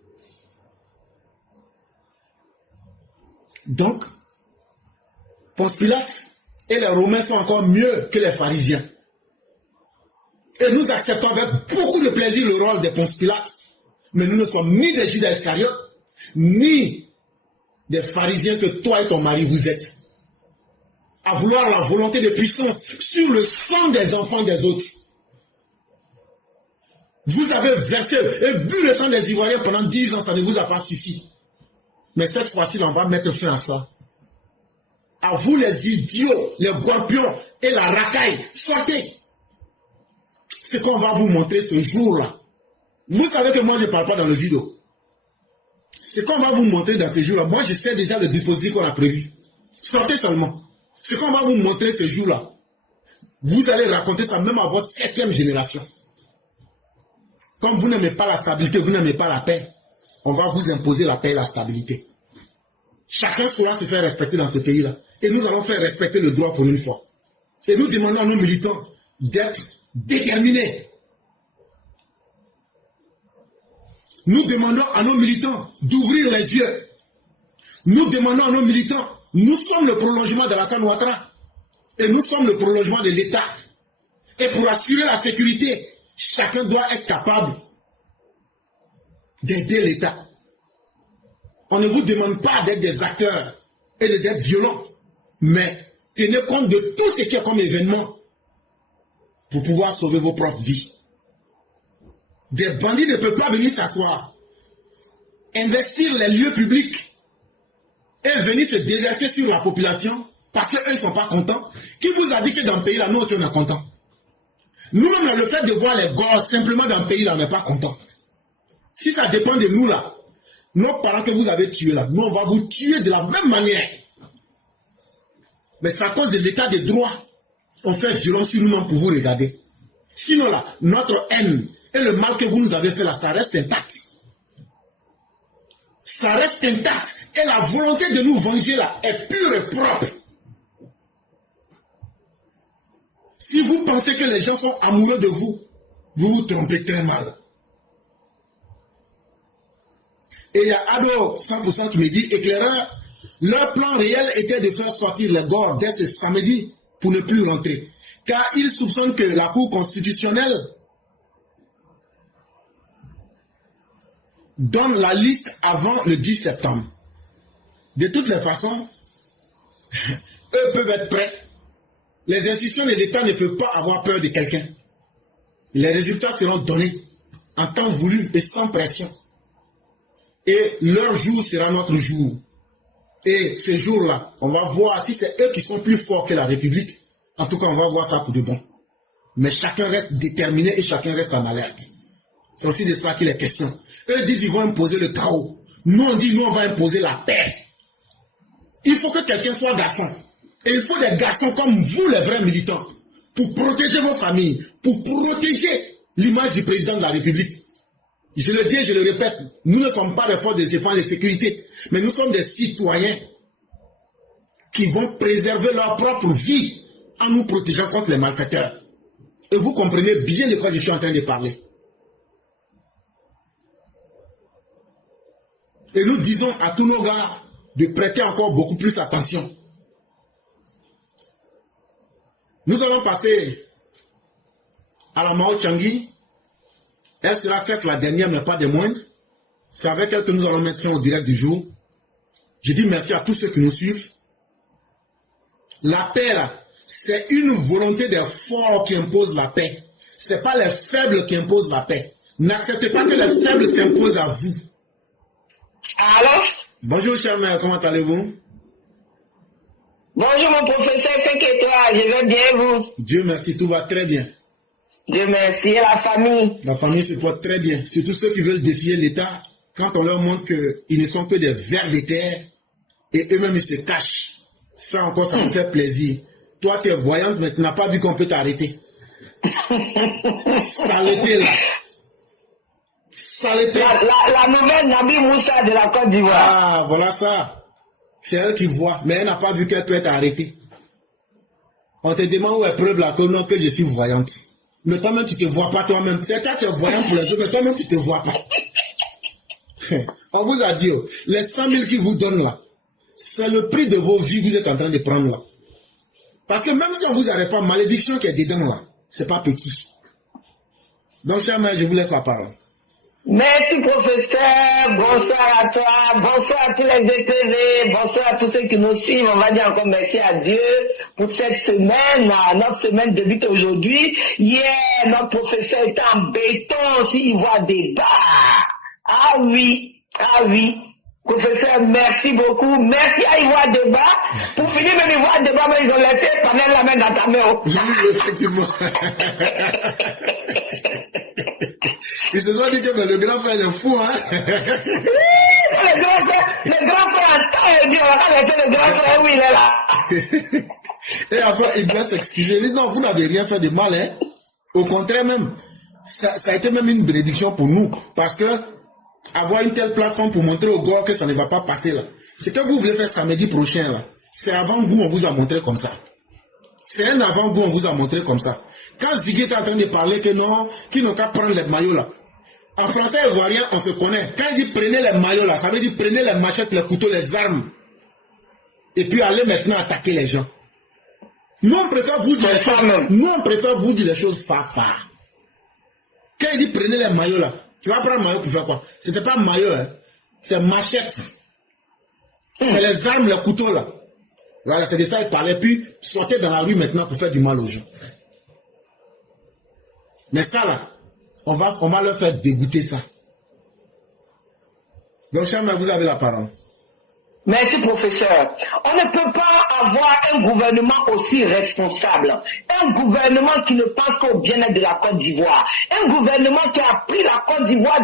Donc, Ponce Pilate et les Romains sont encore mieux que les pharisiens. Et nous acceptons avec beaucoup de plaisir le rôle de Ponce Pilate, mais nous ne sommes ni des Judas Iscariote, ni des pharisiens que toi et ton mari vous êtes. À vouloir la volonté de puissance sur le sang des enfants des autres. Vous avez versé et bu le sang des Ivoiriens pendant 10 ans, ça ne vous a pas suffi. Mais cette fois-ci, on va mettre fin à ça. À vous les idiots, les gorpions et la racaille, sortez. C'est qu'on va vous montrer ce jour-là. Vous savez que moi je ne parle pas dans le vidéo. C'est qu'on va vous montrer dans ce jour-là. Moi je sais déjà le dispositif qu'on a prévu. Sortez seulement. C'est qu'on va vous montrer ce jour-là. Vous allez raconter ça même à votre 7e génération. Comme vous n'aimez pas la stabilité, vous n'aimez pas la paix, on va vous imposer la paix et la stabilité. Chacun saura se faire respecter dans ce pays-là. Et nous allons faire respecter le droit pour une fois. Et nous demandons à nos militants d'être déterminés. Nous demandons à nos militants d'ouvrir les yeux. Nous demandons à nos militants, nous sommes le prolongement de l'Alassane Ouattara. Et nous sommes le prolongement de l'État. Et pour assurer la sécurité, chacun doit être capable d'aider l'État. On ne vous demande pas d'être des acteurs et d'être violents, mais tenez compte de tout ce qui est comme événement pour pouvoir sauver vos propres vies. Des bandits ne peuvent pas venir s'asseoir, investir les lieux publics et venir se déverser sur la population parce qu'eux ne sont pas contents. Qui vous a dit que dans le pays là, nous aussi on est contents? Nous-mêmes, le fait de voir les gosses simplement dans le pays là, on n'est pas contents. Si ça dépend de nous là, nos parents que vous avez tués là, nous on va vous tuer de la même manière. Mais c'est à cause de l'état de droit. On fait violence sur nous-mêmes pour vous regarder. Sinon là, notre haine et le mal que vous nous avez fait là, ça reste intact. Ça reste intact. Et la volonté de nous venger là est pure et propre. Si vous pensez que les gens sont amoureux de vous, vous vous trompez très mal. Et il y a Ado 100% qui me dit, éclaireur, leur plan réel était de faire sortir les Gors dès ce samedi pour ne plus rentrer. Car ils soupçonnent que la Cour constitutionnelle donne la liste avant le 10 septembre. De toutes les façons, eux peuvent être prêts. Les institutions de l'État ne peuvent pas avoir peur de quelqu'un. Les résultats seront donnés en temps voulu et sans pression. Et leur jour sera notre jour. Et ce jour-là, on va voir si c'est eux qui sont plus forts que la République. En tout cas, on va voir ça pour de bon. Mais chacun reste déterminé et chacun reste en alerte. C'est aussi de cela qu'il est question. Eux disent qu'ils vont imposer le chaos. Nous, on dit, nous, on va imposer la paix. Il faut que quelqu'un soit garçon. Et il faut des garçons comme vous, les vrais militants, pour protéger vos familles, pour protéger l'image du président de la République. Je le dis et je le répète, nous ne sommes pas des forces de défense et de sécurité, mais nous sommes des citoyens qui vont préserver leur propre vie en nous protégeant contre les malfaiteurs. Et vous comprenez bien de quoi je suis en train de parler. Et nous disons à tous nos gars de prêter encore beaucoup plus attention. Nous allons passer à la Mao Changi. Elle sera certes la dernière, mais pas des moindres. C'est avec elle que nous allons mettre fin au direct du jour. Je dis merci à tous ceux qui nous suivent. La paix, là, c'est une volonté des forts qui impose la paix. Ce n'est pas les faibles qui imposent la paix. N'acceptez pas que les faibles s'imposent à vous. Allô? Bonjour, chère mère, comment allez-vous? Bonjour mon professeur, c'est que toi, je vais bien vous. Dieu merci, tout va très bien. Dieu merci, et la famille? La famille se porte très bien. Surtout ceux qui veulent défier l'État, quand on leur montre qu'ils ne sont que des vers de terre, et eux-mêmes ils se cachent. Ça encore, ça me fait plaisir. Toi, tu es voyante, mais tu n'as pas vu qu'on peut t'arrêter. Saleté là. Saleté. La nouvelle Nabi Moussa de la Côte d'Ivoire. Ah, voilà ça. C'est elle qui voit, mais elle n'a pas vu qu'elle peut être arrêtée. On te demande où est preuve là que je suis voyante. Mais toi-même, tu ne te vois pas toi-même. C'est toi, tu es voyant pour les autres, mais toi-même, tu ne te vois pas. On vous a dit, les 100 000 qu'ils vous donnent là, c'est le prix de vos vies que vous êtes en train de prendre là. Parce que même si on ne vous arrête pas, malédiction qui est dedans là, c'est pas petit. Donc, chère mère, je vous laisse la parole. Merci professeur, bonsoir à toi, bonsoir à tous les EPV, bonsoir à tous ceux qui nous suivent. On va dire encore merci à Dieu pour cette semaine. Notre semaine débute aujourd'hui. Hier, notre professeur était en béton, s'il voit des bas. Ah oui. Professeur, merci beaucoup. Merci à Ivoire Débat. Pour finir, même Ivoire Débat, mais ils ont laissé pendant la main dans ta main. Oui, effectivement. Ils se sont dit que le grand frère est fou, hein. Le grand frère, attends, on va laisser le grand frère où il est là. Et après, il doit s'excuser. Il dit non, vous n'avez rien fait de mal, hein. Au contraire même, ça a été même une bénédiction pour nous. Parce que avoir une telle plateforme pour montrer aux gars que ça ne va pas passer là. Ce que vous voulez faire samedi prochain là, c'est avant-goût, on vous a montré comme ça. C'est un avant-goût, on vous a montré comme ça. Quand Ziggy est en train de parler que non, qui n'ont qu'à prendre les maillots là. En français ivoirien, on se connaît. Quand il dit prenez les maillots là, ça veut dire prenez les machettes, les couteaux, les armes. Et puis allez maintenant attaquer les gens. Nous on préfère vous dire les choses. Nous on préfère vous dire les choses far. Quand il dit prenez les maillots là, tu vas prendre maillot pour faire quoi? C'était pas maillot, hein. C'est machette. C'est les armes, les couteaux là. Voilà, c'est de ça qu'il parlait. Puis sortez dans la rue maintenant pour faire du mal aux gens. Mais ça là, on va leur faire dégoûter ça. Donc, Chama, vous avez la parole. Merci, professeur. On ne peut pas avoir un gouvernement aussi responsable. Un gouvernement qui ne pense qu'au bien-être de la Côte d'Ivoire. Un gouvernement qui a pris la Côte d'Ivoire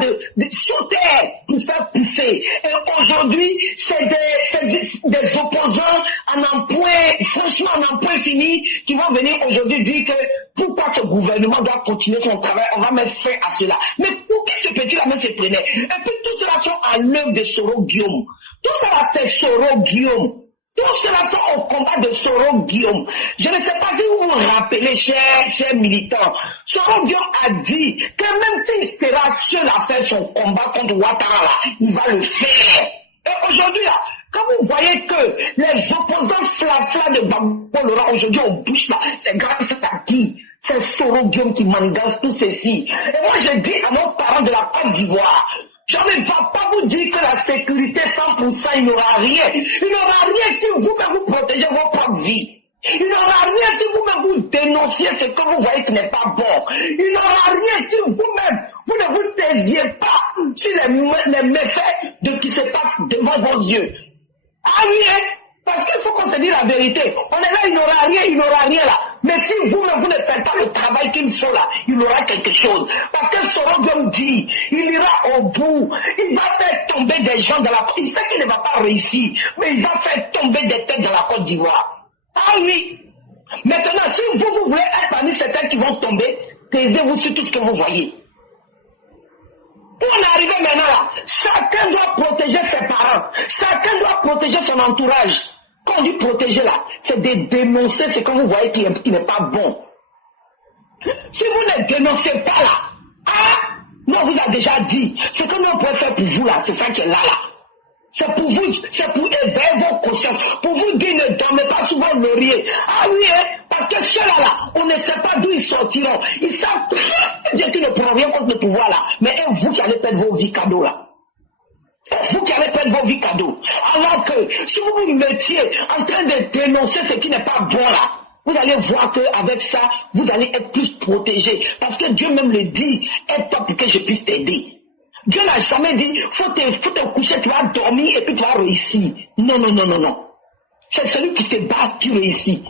sur terre pour faire pousser. Et aujourd'hui, c'est des opposants en point, franchement en point fini, qui vont venir aujourd'hui dire que pourquoi ce gouvernement doit continuer son travail, on va mettre fin à cela. Mais pour qui ce petit-là même se prenait? Et puis tout cela sont à l'œuvre de Soro Guillaume. Tout cela c'est Soro Guillaume. Tout cela sont au combat de Soro Guillaume. Je ne sais pas si vous vous rappelez, chers militants, Soro Guillaume a dit que même s'il sera seul à faire son combat contre Ouattara, il va le faire. Et aujourd'hui, là, quand vous voyez que les opposants flafla de Gbagbo Laurent aujourd'hui au bouche là, c'est grâce à qui? C'est Soro Guillaume qui manganse tout ceci. Et moi je dis à nos parents de la Côte d'Ivoire, je ne vais pas vous dire que la sécurité 100%, il n'y aura rien. Il n'y aura rien si vous-même vous protégez vos propres vies. Il n'y aura rien si vous-même vous dénonciez ce que vous voyez qui n'est pas bon. Il n'y aura rien si vous-même, vous ne vous taisiez pas sur les méfaits de qui se passe devant vos yeux. Ah oui, hein? Parce qu'il faut qu'on se dise la vérité. On est là, il n'y aura rien là. Mais si vous-même, vous ne faites pas le travail qu'il faut là, il y aura quelque chose. Parce que Soro Guillaume dit, il ira au bout. Il va faire tomber des gens dans la Côte. Il sait qu'il ne va pas réussir, mais il va faire tomber des têtes dans la Côte d'Ivoire. Ah oui. Maintenant, si vous voulez être parmi ces têtes qui vont tomber, taisez-vous sur tout ce que vous voyez. Pour en arriver maintenant là, chacun doit protéger ses parents. Chacun doit protéger son entourage. Quand on dit protéger là, c'est de dénoncer ce que vous voyez qui n'est pas bon. Si vous ne dénoncez pas là, nous on vous a déjà dit, ce que nous on peut faire pour vous là, c'est ça qui est là. C'est pour vous, c'est pour éveiller vos consciences, pour vous dire ne dormez pas sous vos lauriers. Ah oui, hein, parce que ceux-là, là, on ne sait pas d'où ils sortiront. Ils savent très bien qu'ils ne pourront rien contre le pouvoir là. Mais c'est vous qui allez perdre vos vies cadeaux là. C'est vous qui allez perdre vos vies cadeaux. Alors que si vous vous mettiez en train de dénoncer ce qui n'est pas bon là, vous allez voir qu'avec ça, vous allez être plus protégés. Parce que Dieu même le dit, aide-toi pour que je puisse t'aider. Dieu n'a jamais dit, faut te coucher, tu vas dormir et puis tu vas réussir. Non. C'est celui qui se bat qui réussit.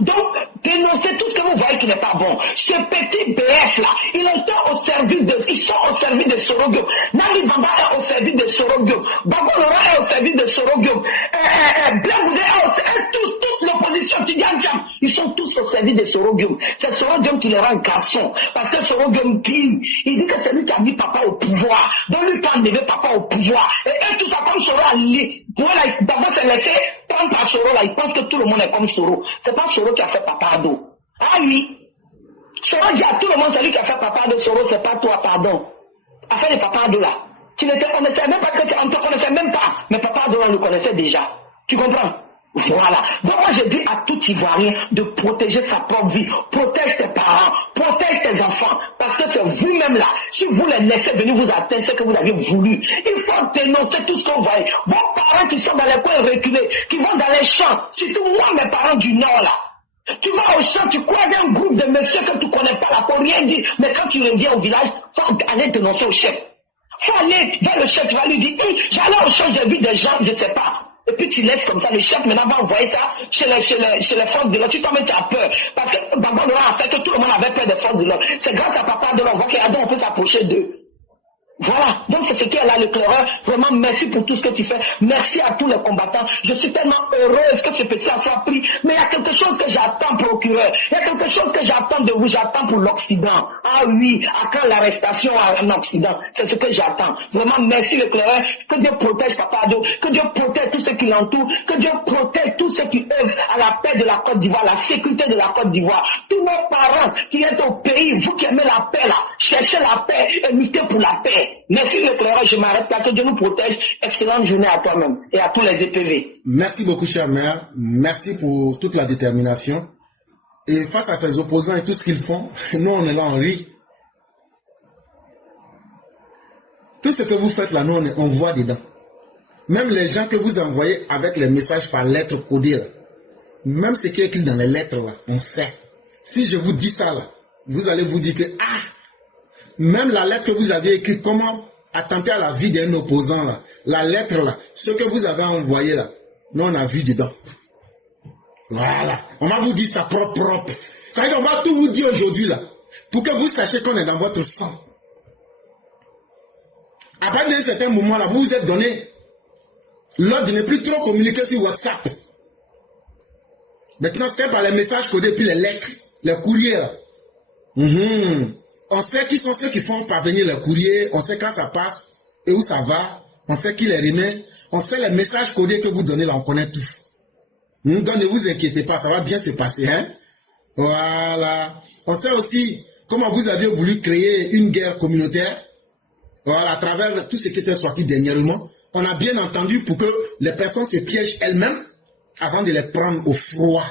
Donc, dénoncez tout ce que vous voyez qui n'est pas bon. Ce petit BF là, ils sont au service de Soro Guillaume. Nani Bamba est au service de Soro Guillaume. Gbagbo Laurent est au service de Soro Guillaume. Blaise Goudé est au service, toute l'opposition, Tidiane Thiam, ils sont tous au service de Soro Guillaume. C'est Soro Guillaume qui les rend garçons. Parce que Soro Guillaume dit, il dit que c'est lui qui a mis papa au pouvoir. Donc lui qui a enlevé papa au pouvoir. Et tout ça comme Soro a lié. Voilà, d'abord c'est laissé prendre par Soro là, il pense que tout le monde est comme Soro. C'est pas Soro qui a fait papa Ado. Ah oui. Soro dit à tout le monde, c'est lui qui a fait papa Ado. Soro, c'est pas toi, pardon. Affaire de papa Ado là. Tu ne te connaissais même pas, on ne te connaissait même pas. Mais papa Ado, on le connaissait déjà. Tu comprends? Voilà. Donc moi je dis à tout Ivoirien de protéger sa propre vie. Protège tes parents, protège tes enfants. Parce que c'est vous-même là. Si vous les laissez venir vous atteindre ce que vous avez voulu, il faut dénoncer tout ce que vous voyez. Vos parents qui sont dans les coins reculés, qui vont dans les champs, surtout moi mes parents du Nord là. Tu vas au champ, tu croises un groupe de messieurs que tu connais pas là, faut rien dire. Mais quand tu reviens au village, faut aller dénoncer au chef. Faut aller vers le chef, tu vas lui dire, j'allais au champ, j'ai vu des gens, je sais pas. Et puis tu laisses comme ça, le chef maintenant va envoyer ça chez les forces de l'ordre. Tu toi-même tu as peur. Parce que Gbagbo Laurent a fait que tout le monde avait peur des forces de l'ordre. C'est grâce à papa de l'ordre, on voit qu'on peut s'approcher d'eux. Voilà, donc c'est ce qui est là l'éclaireur. Vraiment, merci pour tout ce que tu fais. Merci à tous les combattants. Je suis tellement heureuse que ce petit a soit pris. Mais il y a quelque chose que j'attends, procureur. Il y a quelque chose que j'attends de vous. J'attends pour l'Occident. Ah oui, à quand l'arrestation en Occident? C'est ce que j'attends. Vraiment, merci l'éclaireur. Que Dieu protège Papa Ado. Que Dieu protège tous ceux qui l'entourent. Que Dieu protège tous ceux qui œuvrent à la paix de la Côte d'Ivoire, la sécurité de la Côte d'Ivoire. Tous nos parents qui êtes au pays, vous qui aimez la paix là, cherchez la paix et luttez pour la paix. Merci l'éclaireur, je m'arrête là, que Dieu nous protège. Excellente journée à toi-même et à tous les EPV. Merci beaucoup, cher maire. Merci pour toute la détermination. Et face à ces opposants et tout ce qu'ils font, nous on est là, on rit. Tout ce que vous faites là, nous on voit dedans. Même les gens que vous envoyez avec les messages par lettres codées là, même ce qui est écrit dans les lettres là, on sait. Si je vous dis ça là, vous allez vous dire que même la lettre que vous avez écrite, comment attenter à la vie d'un opposant là, la lettre là, ce que vous avez envoyé là, nous on a vu dedans. Voilà, on va vous dire ça propre. Ça veut dire on va tout vous dire aujourd'hui là, pour que vous sachiez qu'on est dans votre sang. À partir d'un certain moment là, vous vous êtes donné l'ordre de ne plus trop communiquer sur WhatsApp. Maintenant c'est par les messages codés puis les lettres, les courriers là. On sait qui sont ceux qui font parvenir le courrier, on sait quand ça passe et où ça va, on sait qui les remet, on sait les messages codés que vous donnez là, on connaît tous. Donc ne vous inquiétez pas, ça va bien se passer. Hein? Voilà. On sait aussi comment vous avez voulu créer une guerre communautaire, voilà, à travers tout ce qui était sorti dernièrement. On a bien entendu pour que les personnes se piègent elles-mêmes avant de les prendre au froid.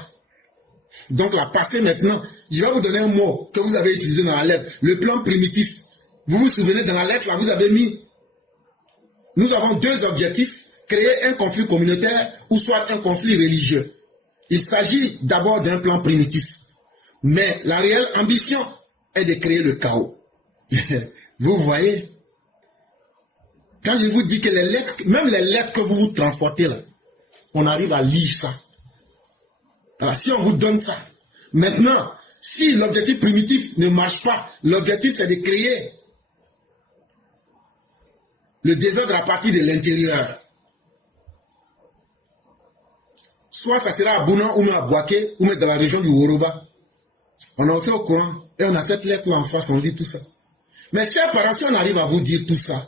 Donc la passée maintenant, je vais vous donner un mot que vous avez utilisé dans la lettre, le plan primitif. Vous vous souvenez, dans la lettre, là, vous avez mis, nous avons deux objectifs, créer un conflit communautaire ou soit un conflit religieux. Il s'agit d'abord d'un plan primitif. Mais la réelle ambition est de créer le chaos. Vous voyez, quand je vous dis que les lettres, même les lettres que vous transportez là, on arrive à lire ça. Alors, si on vous donne ça, maintenant, si l'objectif primitif ne marche pas, l'objectif c'est de créer le désordre à partir de l'intérieur. Soit ça sera à Bounan ou à Boaké ou dans la région du Woroba. On est aussi au courant et on a cette lettre là en face, on lit tout ça. Mais chers parents, si on arrive à vous dire tout ça,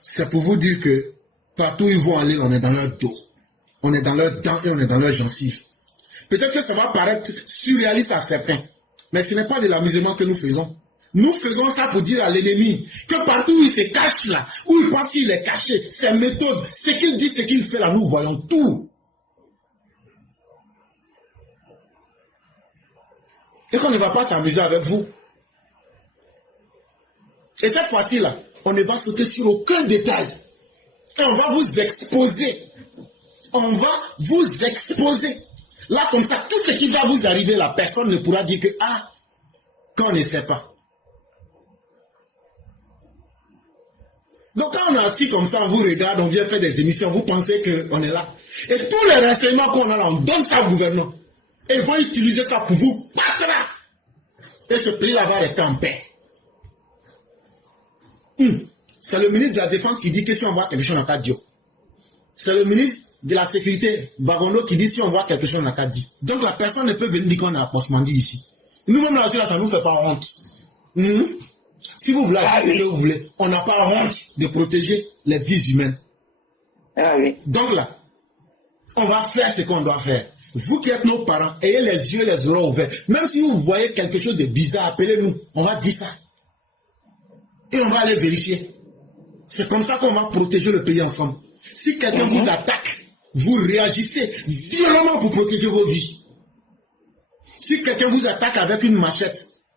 c'est pour vous dire que partout où ils vont aller, on est dans leur dos. On est dans leurs dents et on est dans leurs gencives. Peut-être que ça va paraître surréaliste à certains, mais ce n'est pas de l'amusement que nous faisons. Nous faisons ça pour dire à l'ennemi que partout où il se cache là, où il pense qu'il est caché, ses méthodes, ce qu'il dit, ce qu'il fait là, nous voyons tout. Et qu'on ne va pas s'amuser avec vous. Et cette fois-ci là, on ne va sauter sur aucun détail. Et on va vous exposer. On va vous exposer. Là, comme ça, tout ce qui va vous arriver, la personne ne pourra dire que, qu'on ne sait pas. Donc, quand on est assis comme ça, on vous regarde, on vient faire des émissions, vous pensez qu'on est là. Et tous les renseignements qu'on a là, on donne ça au gouvernement. Et ils vont utiliser ça pour vous battre. Et ce pays-là va rester en paix. C'est le ministre de la Défense qui dit que si on voit quelque chose, on n'a qu'à dire. C'est le ministre de la Sécurité, Wagondo, qui dit si on voit quelque chose, on n'a qu'à dire. Donc la personne ne peut venir dire qu'on a approfondi ici. Nous-mêmes, là, ça ne nous fait pas honte. Si vous voulez ce que vous voulez, on n'a pas honte de protéger les vies humaines. Donc là, on va faire ce qu'on doit faire. Vous qui êtes nos parents, ayez les yeux, les oreilles ouverts. Même si vous voyez quelque chose de bizarre, appelez-nous. On va dire ça. Et on va aller vérifier. C'est comme ça qu'on va protéger le pays ensemble. Si quelqu'un vous attaque, vous réagissez violemment pour protéger vos vies. Si quelqu'un vous attaque avec une machette,